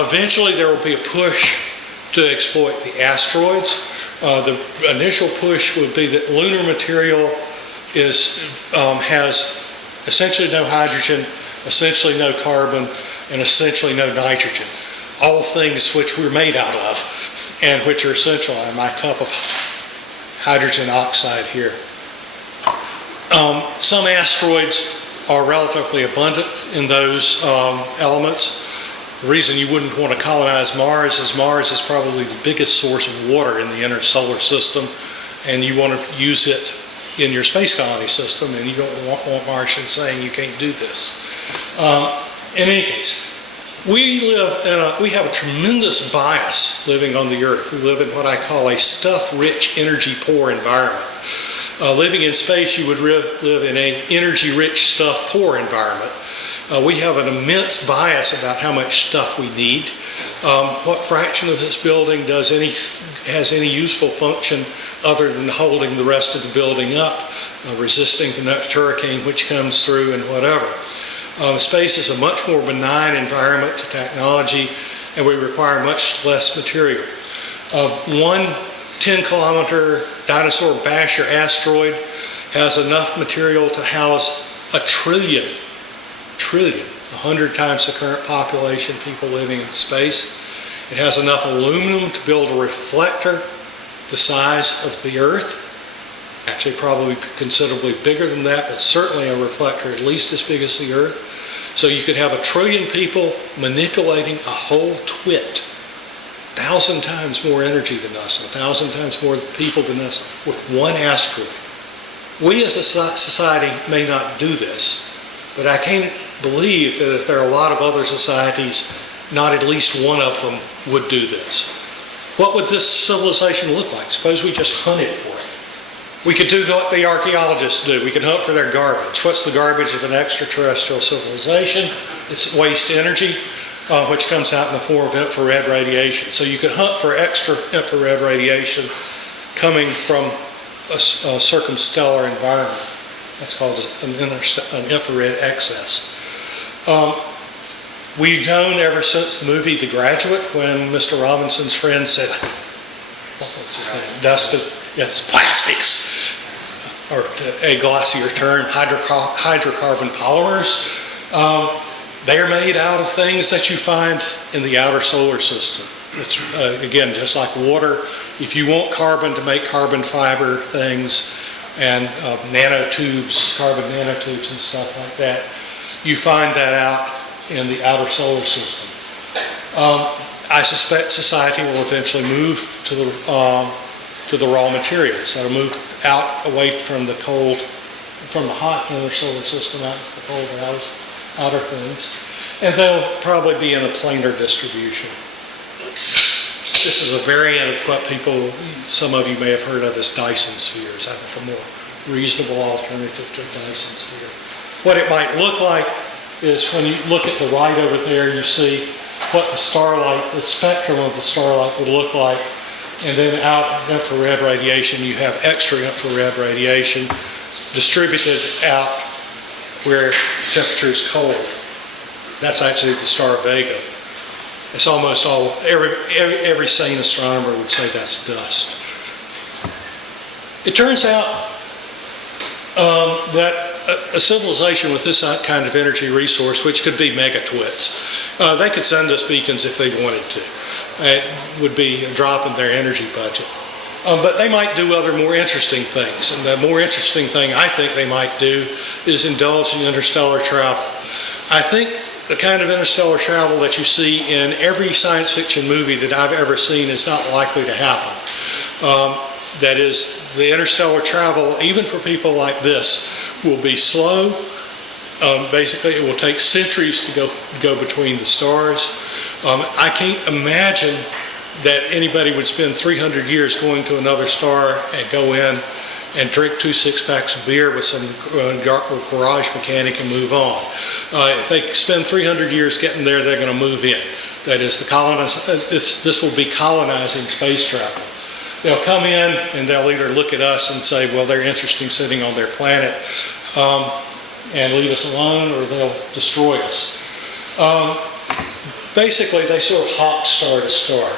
Eventually there will be a push to exploit the asteroids. The initial push would be that lunar material has essentially no hydrogen, essentially no carbon, and essentially no nitrogen. All things which we're made out of and which are essential. In my cup of hydrogen oxide here. Some asteroids are relatively abundant in those elements. The reason you wouldn't want to colonize Mars is probably the biggest source of water in the inner solar system, and you want to use it in your space colony system, and you don't want Martians saying you can't do this. In any case, We have a tremendous bias living on the Earth. We live in what I call a stuff-rich, energy-poor environment. Living in space, you would live in an energy-rich, stuff-poor environment. We have an immense bias about how much stuff we need. What fraction of this building has any useful function other than holding the rest of the building up, resisting the next hurricane which comes through and whatever. Space is a much more benign environment to technology, and we require much less material. One 10-kilometer dinosaur basher asteroid has enough material to house a trillion, 100 times the current population, people living in space. It has enough aluminum to build a reflector the size of the Earth. Actually, probably considerably bigger than that, but certainly a reflector at least as big as the Earth. So you could have 1 trillion people manipulating a whole twit, 1,000 times more energy than us, 1,000 times more people than us, with one asteroid. We as a society may not do this, but I can't believe that if there are a lot of other societies, not at least one of them would do this. What would this civilization look like? Suppose we just hunted for it. We could do what the archaeologists do. We could hunt for their garbage. What's the garbage of an extraterrestrial civilization? It's waste energy, which comes out in the form of infrared radiation. So you could hunt for extra infrared radiation coming from a circumstellar environment. That's called an infrared excess. We've known ever since the movie The Graduate, when Mr. Robinson's friend said, what's his name? Dustin? Yes, plastics. Or a glossier term, hydrocarbon polymers. They are made out of things that you find in the outer solar system. It's, again, just like water. If you want carbon to make carbon fiber things and nanotubes, carbon nanotubes and stuff like that, you find that out in the outer solar system. I suspect society will eventually move to the raw materials. That'll move out away from the cold, from the hot inner solar system out to the cold outer things. And they'll probably be in a planar distribution. This is a variant of what some of you may have heard of as Dyson spheres. I think a more reasonable alternative to a Dyson sphere. What it might look like is when you look at the right over there, you see what the spectrum of the starlight would look like. And then out infrared radiation, you have extra infrared radiation distributed out where temperature is cold. That's actually the star Vega. It's almost all, every sane astronomer would say that's dust. It turns out that a civilization with this kind of energy resource, which could be megatwits, they could send us beacons if they wanted to. It would be a drop in their energy budget. But they might do other more interesting things. And the more interesting thing I think they might do is indulge in interstellar travel. I think the kind of interstellar travel that you see in every science fiction movie that I've ever seen is not likely to happen. That is, the interstellar travel, even for people like this, will be slow. Basically, it will take centuries to go between the stars. I can't imagine that anybody would spend 300 years going to another star and go in and drink 2 six-packs of beer with some garage mechanic and move on. If they spend 300 years getting there, they're going to move in. That is, this will be colonizing space travel. They'll come in and they'll either look at us and say, well, they're interesting sitting on their planet and leave us alone, or they'll destroy us. Basically, they sort of hop star to star.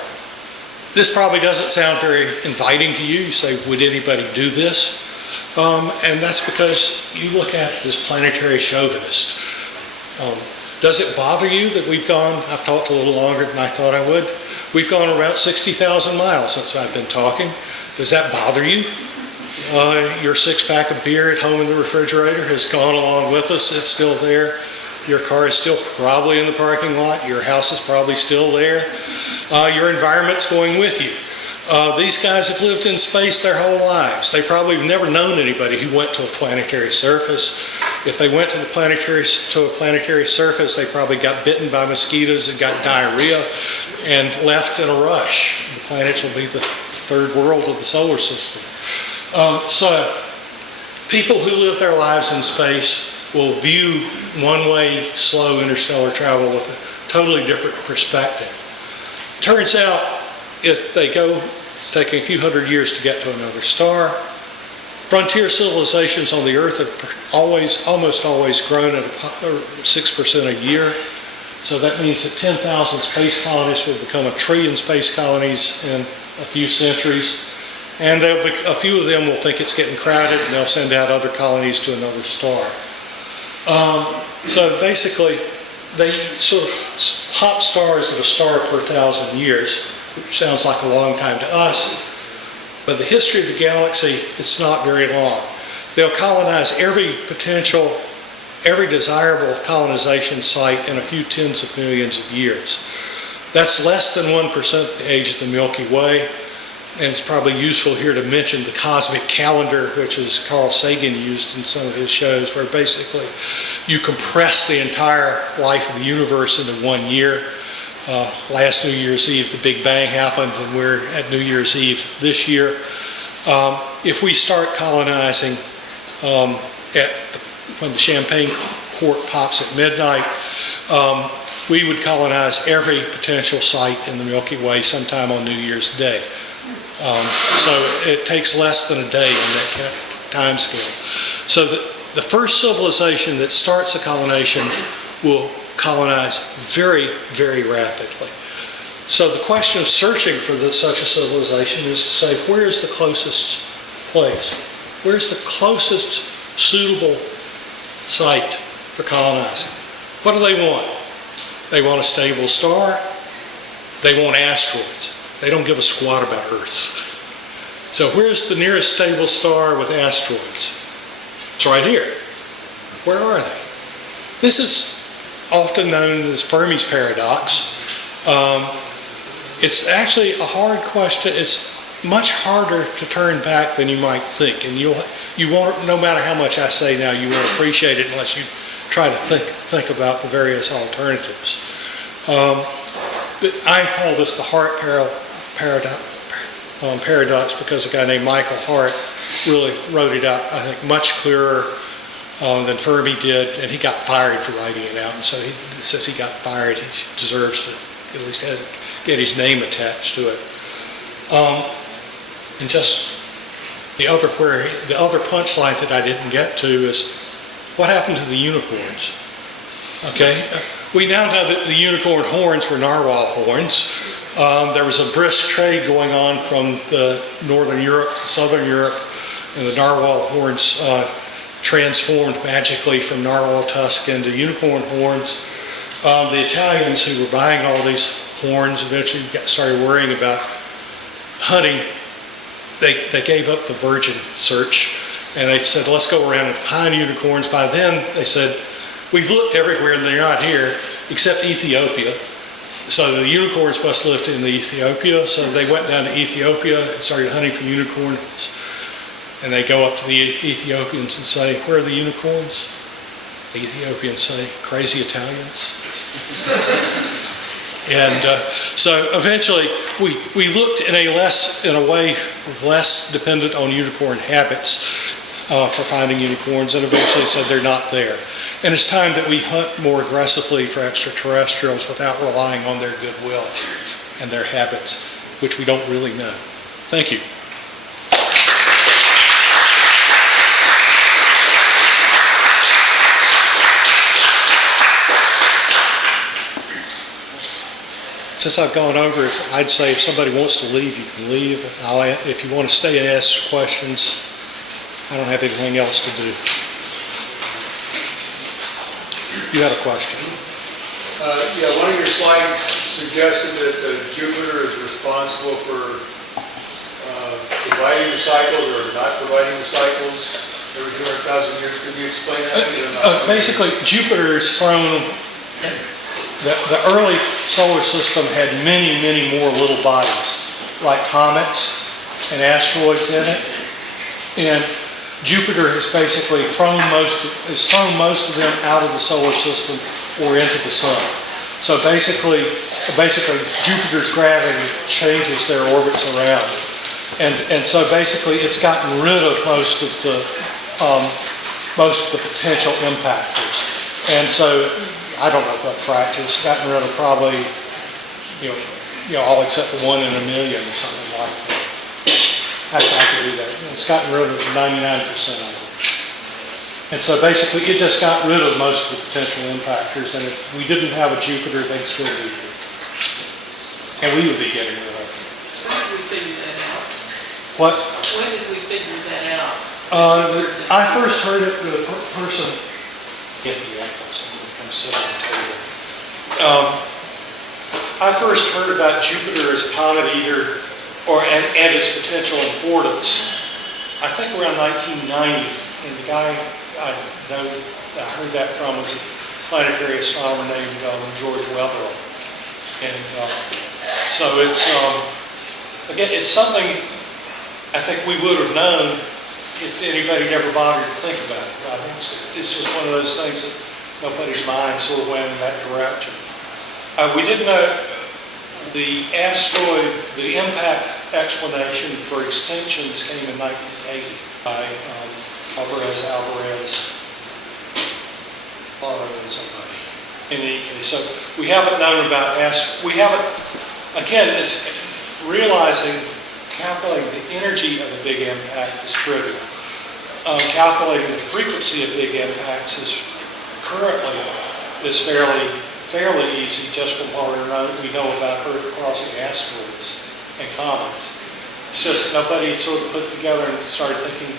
This probably doesn't sound very inviting to you. You say, would anybody do this? And that's because you look at it as planetary chauvinist. Does it bother you that I've talked a little longer than I thought I would. We've gone around 60,000 miles since I've been talking. Does that bother you? Your 6-pack of beer at home in the refrigerator has gone along with us. It's still there. Your car is still probably in the parking lot. Your house is probably still there. Your environment's going with you. These guys have lived in space their whole lives. They probably have never known anybody who went to a planetary surface. If they went to a planetary surface, they probably got bitten by mosquitoes and got diarrhea and left in a rush. The planets will be the third world of the solar system. So people who live their lives in space will view one-way slow interstellar travel with a totally different perspective. Turns out, if they go taking a few hundred years to get to another star, frontier civilizations on the Earth have almost always grown at 6% a year. So that means that 10,000 space colonies will become 1 trillion space colonies in a few centuries. And a few of them will think it's getting crowded, and they'll send out other colonies to another star. So basically, they sort of hop stars at a star per 1,000 years, which sounds like a long time to us. But the history of the galaxy, it's not very long. They'll colonize every desirable colonization site in a few tens of millions of years. That's less than 1% of the age of the Milky Way. And it's probably useful here to mention the cosmic calendar, which is Carl Sagan used in some of his shows, where basically you compress the entire life of the universe into 1 year. Last New Year's Eve, the Big Bang happened, and we're at New Year's Eve this year. If we start colonizing when the champagne cork pops at midnight, we would colonize every potential site in the Milky Way sometime on New Year's Day. So it takes less than a day on that time scale. So the first civilization that starts a colonization will colonize very, very rapidly. So the question of searching for such a civilization is to say, where's the closest place? Where's the closest suitable site for colonizing? What do they want? They want a stable star. They want asteroids. They don't give a squat about Earth. So where's the nearest stable star with asteroids? It's right here. Where are they? This is often known as Fermi's paradox. It's actually a hard question. It's much harder to turn back than you might think. And you won't, no matter how much I say now, you won't appreciate it unless you try to think about the various alternatives. But I call this the Hart paradox because a guy named Michael Hart really wrote it out, I think, much clearer than Fermi did, and he got fired for writing it out. And so he says he got fired. He deserves to at least get his name attached to it. And just the other punchline that I didn't get to is what happened to the unicorns? Okay. We now know that the unicorn horns were narwhal horns. There was a brisk trade going on from northern Europe to southern Europe, and the narwhal horns transformed magically from narwhal tusk into unicorn horns. The Italians who were buying all these horns eventually started worrying about hunting. They gave up the virgin search, and they said, let's go around and find unicorns. By then, they said, we've looked everywhere and they're not here except Ethiopia. So the unicorns must have lived in Ethiopia. So they went down to Ethiopia and started hunting for unicorns. And they go up to the Ethiopians and say, where are the unicorns? The Ethiopians say, crazy Italians. And so eventually we looked in a way less dependent on unicorn habits for finding unicorns, and eventually said they're not there. And it's time that we hunt more aggressively for extraterrestrials without relying on their goodwill and their habits, which we don't really know. Thank you. Since I've gone over it, I'd say if somebody wants to leave, you can leave. If you want to stay and ask questions, I don't have anything else to do. You had a question. Yeah, one of your slides suggested that Jupiter is responsible for providing the cycles or not providing the cycles every 200,000 years. Could you explain that? Basically, Jupiter is thrown. The early solar system had many, many more little bodies, like comets and asteroids in it. And Jupiter has basically thrown most of them out of the solar system or into the sun. So basically Jupiter's gravity changes their orbits around, and so basically it's gotten rid of most of the potential impactors. And so I don't know what fraction. It's gotten rid of probably all except for 1 in a million or something like that. Actually, I can do that. It's gotten rid of 99% of them. And so basically, it just got rid of most of the potential impactors. And if we didn't have a Jupiter, they'd still be here. And we would be getting rid of them. When did we figure that out? What? When did we figure that out? I first heard it with a person. Get the echoes. I'm sitting on the table. I first heard about Jupiter as a comet eater, and its potential importance, I think around 1990, and the guy I heard that from was a planetary astronomer named George Wetherell. And so it's something I think we would have known if anybody had ever bothered to think about it. I think it's just one of those things that nobody's mind sort of went in that direction. We did know the impact explanation for extinctions came in 1980 by Alvarez, and somebody. In any case, so we haven't known about it's calculating the energy of a big impact is trivial. Calculating the frequency of big impacts is fairly easy just from what we know about Earth-crossing asteroids and comets. It's just nobody sort of put together and started thinking,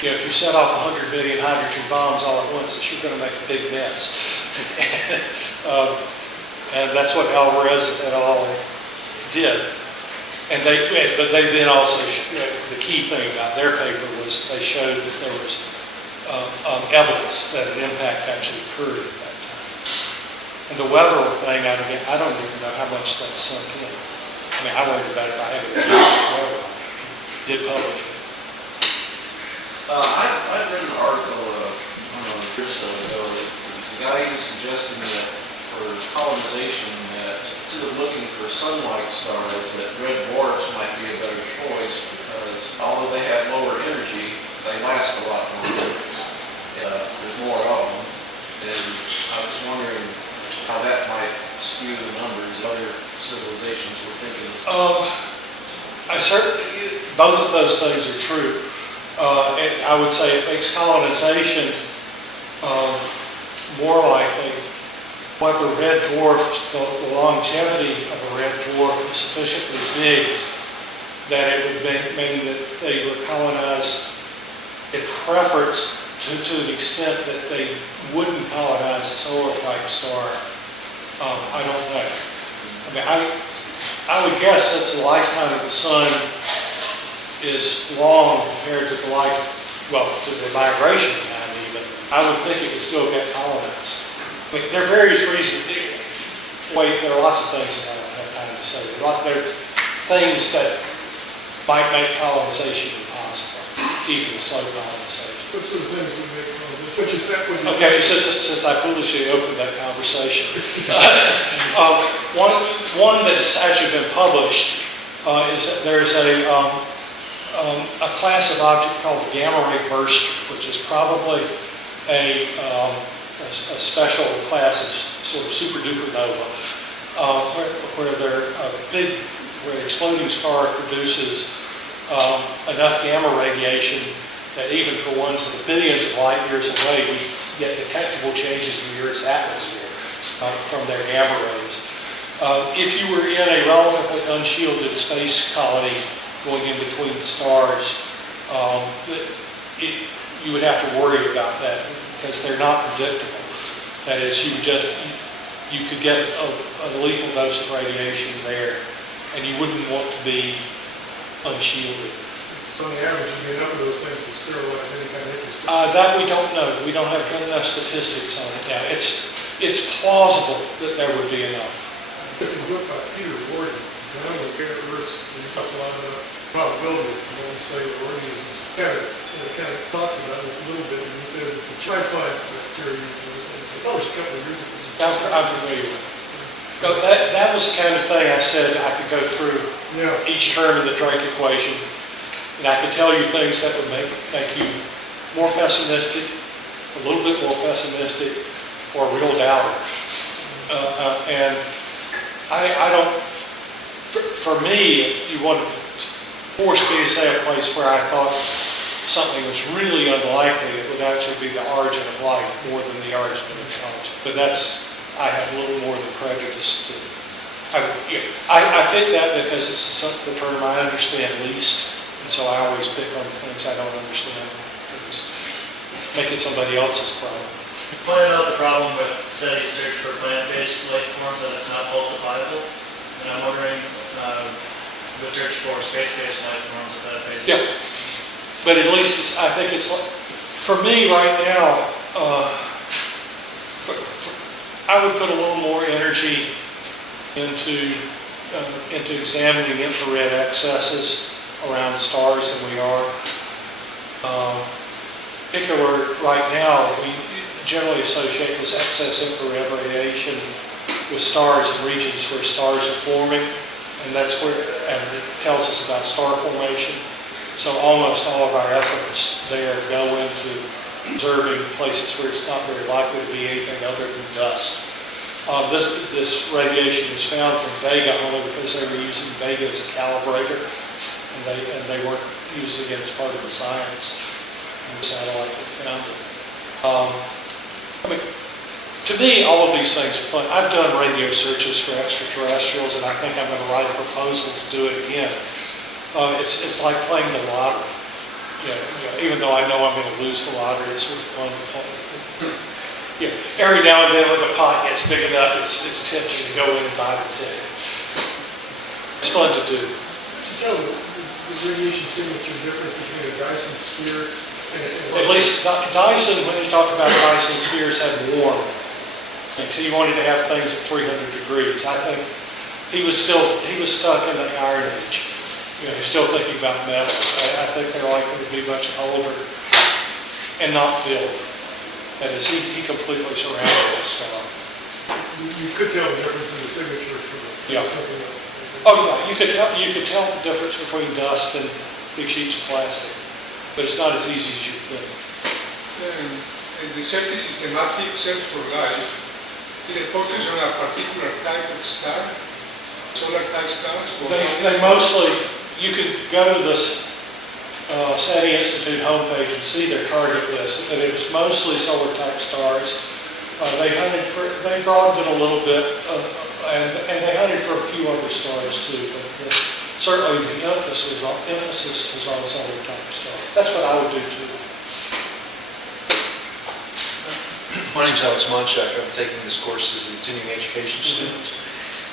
if you set off 100 million hydrogen bombs all at once, you're going to make a big mess. And that's what Alvarez et al. Did. And but they then also, the key thing about their paper was they showed that there was evidence that an impact actually occurred at that time. And the weather thing, I don't even know how much that sunk in. I mean, I learned about it if I had it. Did publish it. I'd read an article, I don't know, a year or so ago, that there was a guy even suggesting that for colonization, that instead of looking for sun-like stars, that red dwarfs might be a better choice because although they have lower energy, they last a lot longer. There's more of them. And I was wondering how that might skew the numbers. Other civilizations were thinking this. Both of those things are true. I would say it makes colonization more likely. Whether red dwarfs, the longevity of a red dwarf is sufficiently big that it would mean that they were colonized in preference to the extent that they wouldn't colonize a solar-type star. I don't know. I mean, I would guess since the lifetime of the sun is long compared to the migration time even, I would think it would still get colonized. I mean, there are various reasons. There are lots of things that I don't have time to say. There are things that might make colonization impossible, even slow colonization. What sort of things would make colonization? Okay, since I foolishly opened that conversation. One that's actually been published is that there's a class of object called the gamma ray burster, which is probably a special class of sort of super duper nova, where the exploding star produces enough gamma radiation that even for ones that are billions of light years away, we get detectable changes in the Earth's atmosphere from their gamma rays. If you were in a relatively unshielded space colony going in between the stars, you would have to worry about that because they're not predictable. That is, you could get a lethal dose of radiation there, and you wouldn't want to be unshielded. So on the average, you get enough of those things to sterilize any kind of interest? That we don't know. We don't have good enough statistics on it now. It's plausible that there would be enough. There's a book by Peter Gordon, Ground with Garrett Roots, and he talks a lot about probability, you want to say the organisms, kind of talks about this a little bit, and he says if you try to find bacteria, I published a couple of years ago. I'm familiar with it. But that was the kind of thing I said I could go through Yeah. each term in the Drake equation, and I could tell you things that would make you more pessimistic, a little bit more pessimistic, or a real doubter. And I don't, for me, if you want to force me to say a place where I thought something was really unlikely, it would actually be the origin of life more than the origin of intelligence. But I have a little more than prejudice to. I pick that because it's the term I understand least, and so I always pick on things I don't understand. It's making somebody else's problem. You pointed out the problem with SETI search for plant-based life forms that it's not falsifiable, and I'm wondering with search for space-based life forms if that basically. Yeah, but at least I think it's for me right now. I would put a little more energy into examining infrared excesses around stars than we are. Particular right now, we generally associate this excess infrared radiation with stars and regions where stars are forming, and it tells us about star formation. So almost all of our efforts there go into observing places where it's not very likely to be anything other than dust. This radiation was found from Vega only because they were using Vega as a calibrator, and they weren't using it as part of the science. And the satellite that found it. To me, all of these things are fun. I've done radio searches for extraterrestrials, and I think I'm going to write a proposal to do it again. It's like playing the lottery. Even though I know I'm going to lose the lottery, it's sort of fun to play. Every now and then when the pot gets big enough, it's tempting to go in and buy the ticket. It's fun to do. Could you tell the radiation signature difference between a Dyson sphere and At least Dyson, when you talk about Dyson spheres, had warm things. He wanted to have things at 300 degrees. I think he was stuck in the Iron Age. He's still thinking about metals. I think they're likely to be much older and not filled. That is, he completely surrounded the star. you could tell the difference in the signature from something else? Oh yeah, you could tell the difference between dust and big sheets of plastic, but it's not as easy as you think. In the SETI systematic search for life, they focus on a particular type of star, solar type stars? They mostly, you could go to this SETI Institute homepage and see their target list, and it was mostly solar type stars. They broadened it a little bit, and they hunted for a few other stars too, but certainly the emphasis was on solar type stars. That's what I would do too. My name is Alex Monchak. I'm taking this course as a continuing education student.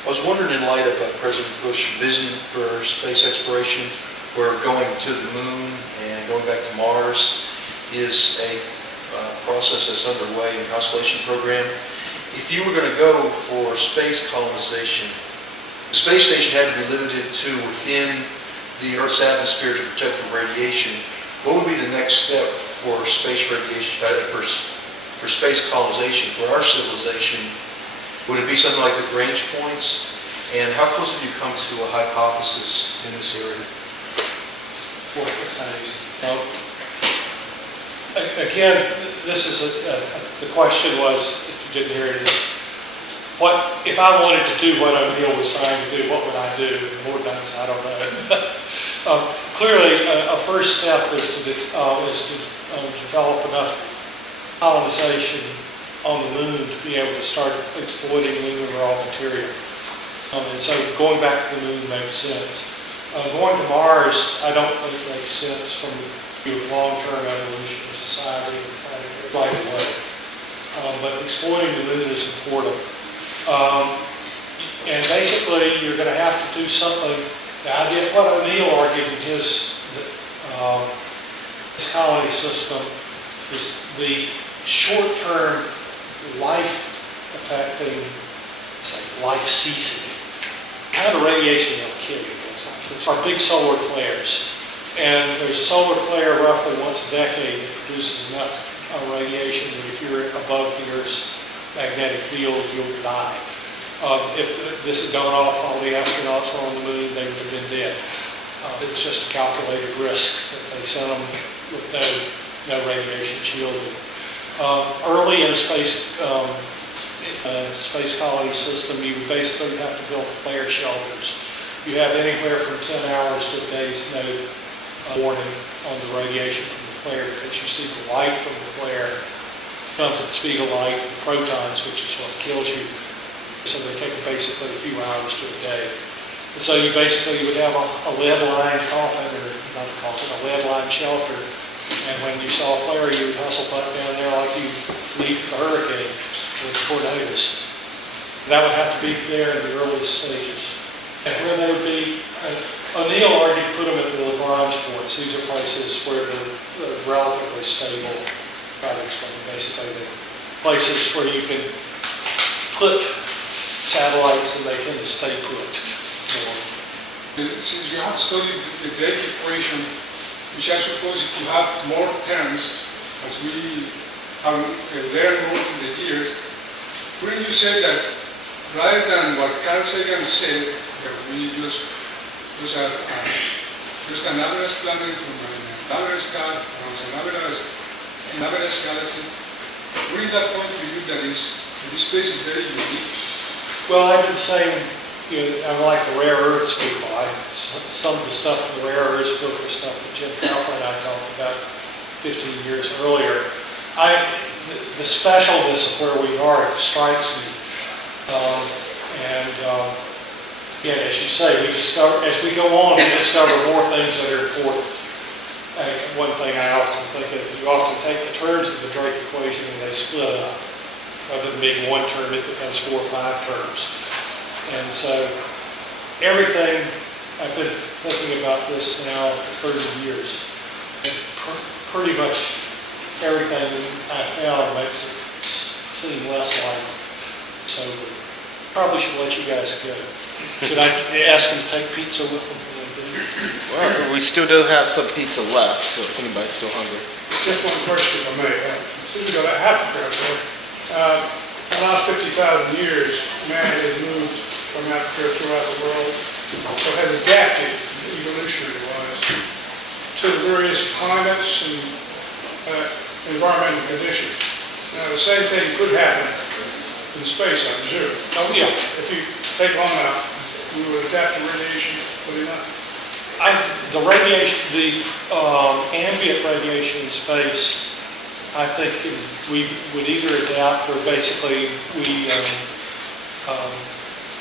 I was wondering, in light of President Bush's vision for space exploration, where going to the moon and going back to Mars is a process that's underway in the Constellation program. If you were going to go for space colonization, the space station had to be limited to within the Earth's atmosphere to protect from radiation. What would be the next step for space radiation, for space colonization for our civilization? Would it be something like the Grange points? And how close have you come to a hypothesis in this area? Boy, it's not easy. Again, this is the question was, if you didn't hear it, is what if I wanted to do what O'Neill was trying to do? What would I do? More times, I don't know. Clearly, a first step is to develop enough colonization on the moon to be able to start exploiting lunar raw material. And so going back to the moon makes sense. Going to Mars, I don't think makes sense from the view of long-term evolution of society right away. But exploiting the moon is important. And basically, you're going to have to do something. The idea, what O'Neill argued in his colony system is the short-term life-affecting, life-ceasing kind of radiation that'll kill you. things are big solar flares. And there's a solar flare roughly once a decade that produces enough radiation that if you're above the Earth's magnetic field, you'll die. If this had gone off, all the astronauts were on the moon, they would have been dead. It was just a calculated risk that they sent them with no radiation shielding. Early in a space colony system, you would basically have to build flare shelters. You have anywhere from 10 hours to a day's no warning on the radiation from the flare, because you see the light from the flare comes at the speed of light, the protons, which is what kills you. So they take basically a few hours to a day. And so you would have a lead-lined coffin, or not a coffin, a lead-lined shelter. And when you saw a flare, you would hustle back down there like you leave for the hurricane with tornadoes. That would have to be there in the earliest stages. And where they would be, O'Neill already put them at the Lagrange points. These are places where they're relatively stable. Basically, the places where you can put satellites and they tend to stay put. Since you have studied the Drake equation, which I suppose if you have more terms, as we have learned more through the years, wouldn't you say that rather than what Carl Sagan said, that we just an average planet from an average star, from an average galaxy, wouldn't that point to you that this place is very unique? Well, I've been saying, I'm like the rare earths people. Some of the stuff in the rare earths book was stuff that Jim Cowper and I talked about 15 years earlier. The specialness of where we are strikes me. Again, as you say, as we go on, we discover more things that are important. One thing I often think of, you often take the terms of the Drake equation and they split up. Rather than being one term, it becomes 4 or 5 terms. And so everything, I've been thinking about this now for 30 years. And pretty much everything I found makes it seem less likely. So probably should let you guys go. Should I ask them to take pizza with them? Well, we still do have some pizza left, so if anybody's still hungry. Just one question, if I may. Since we got a half a there. In the last 50,000 years, man has moved from Africa throughout the world, so has adapted, evolutionary-wise, to the various climates and environmental conditions. Now, the same thing could happen in space, I presume. Oh, yeah. If you take long enough, we would adapt to radiation, would we not? The radiation, the ambient radiation in space, I think we would either adapt or basically we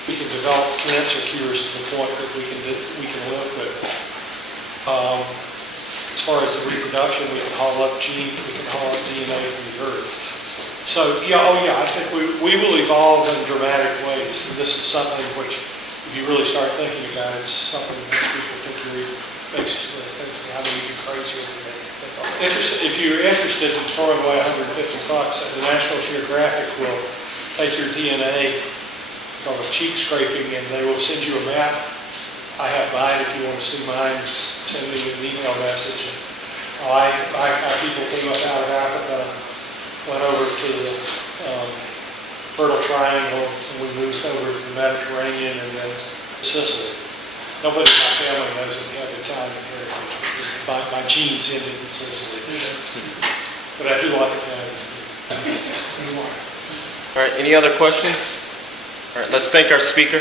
can develop cancer cures to the point that we can live with it. As far as the reproduction, we can haul up DNA from the Earth. So I think we will evolve in dramatic ways. And this is something which, if you really start thinking about it, it's something that people think makes how do you do crazy every day. If you're interested in throwing away $150, the National Geographic will take your DNA from a cheek scraping and they will send you a map. I have mine. If you want to see mine, send me an email message. People came up out of Africa, went over to the Fertile Triangle, and we moved over to the Mediterranean and then Sicily. Nobody in my family knows any other Italian heritage. My genes ended in Sicily. But I do like Italian. All right, any other questions? All right, let's thank our speaker.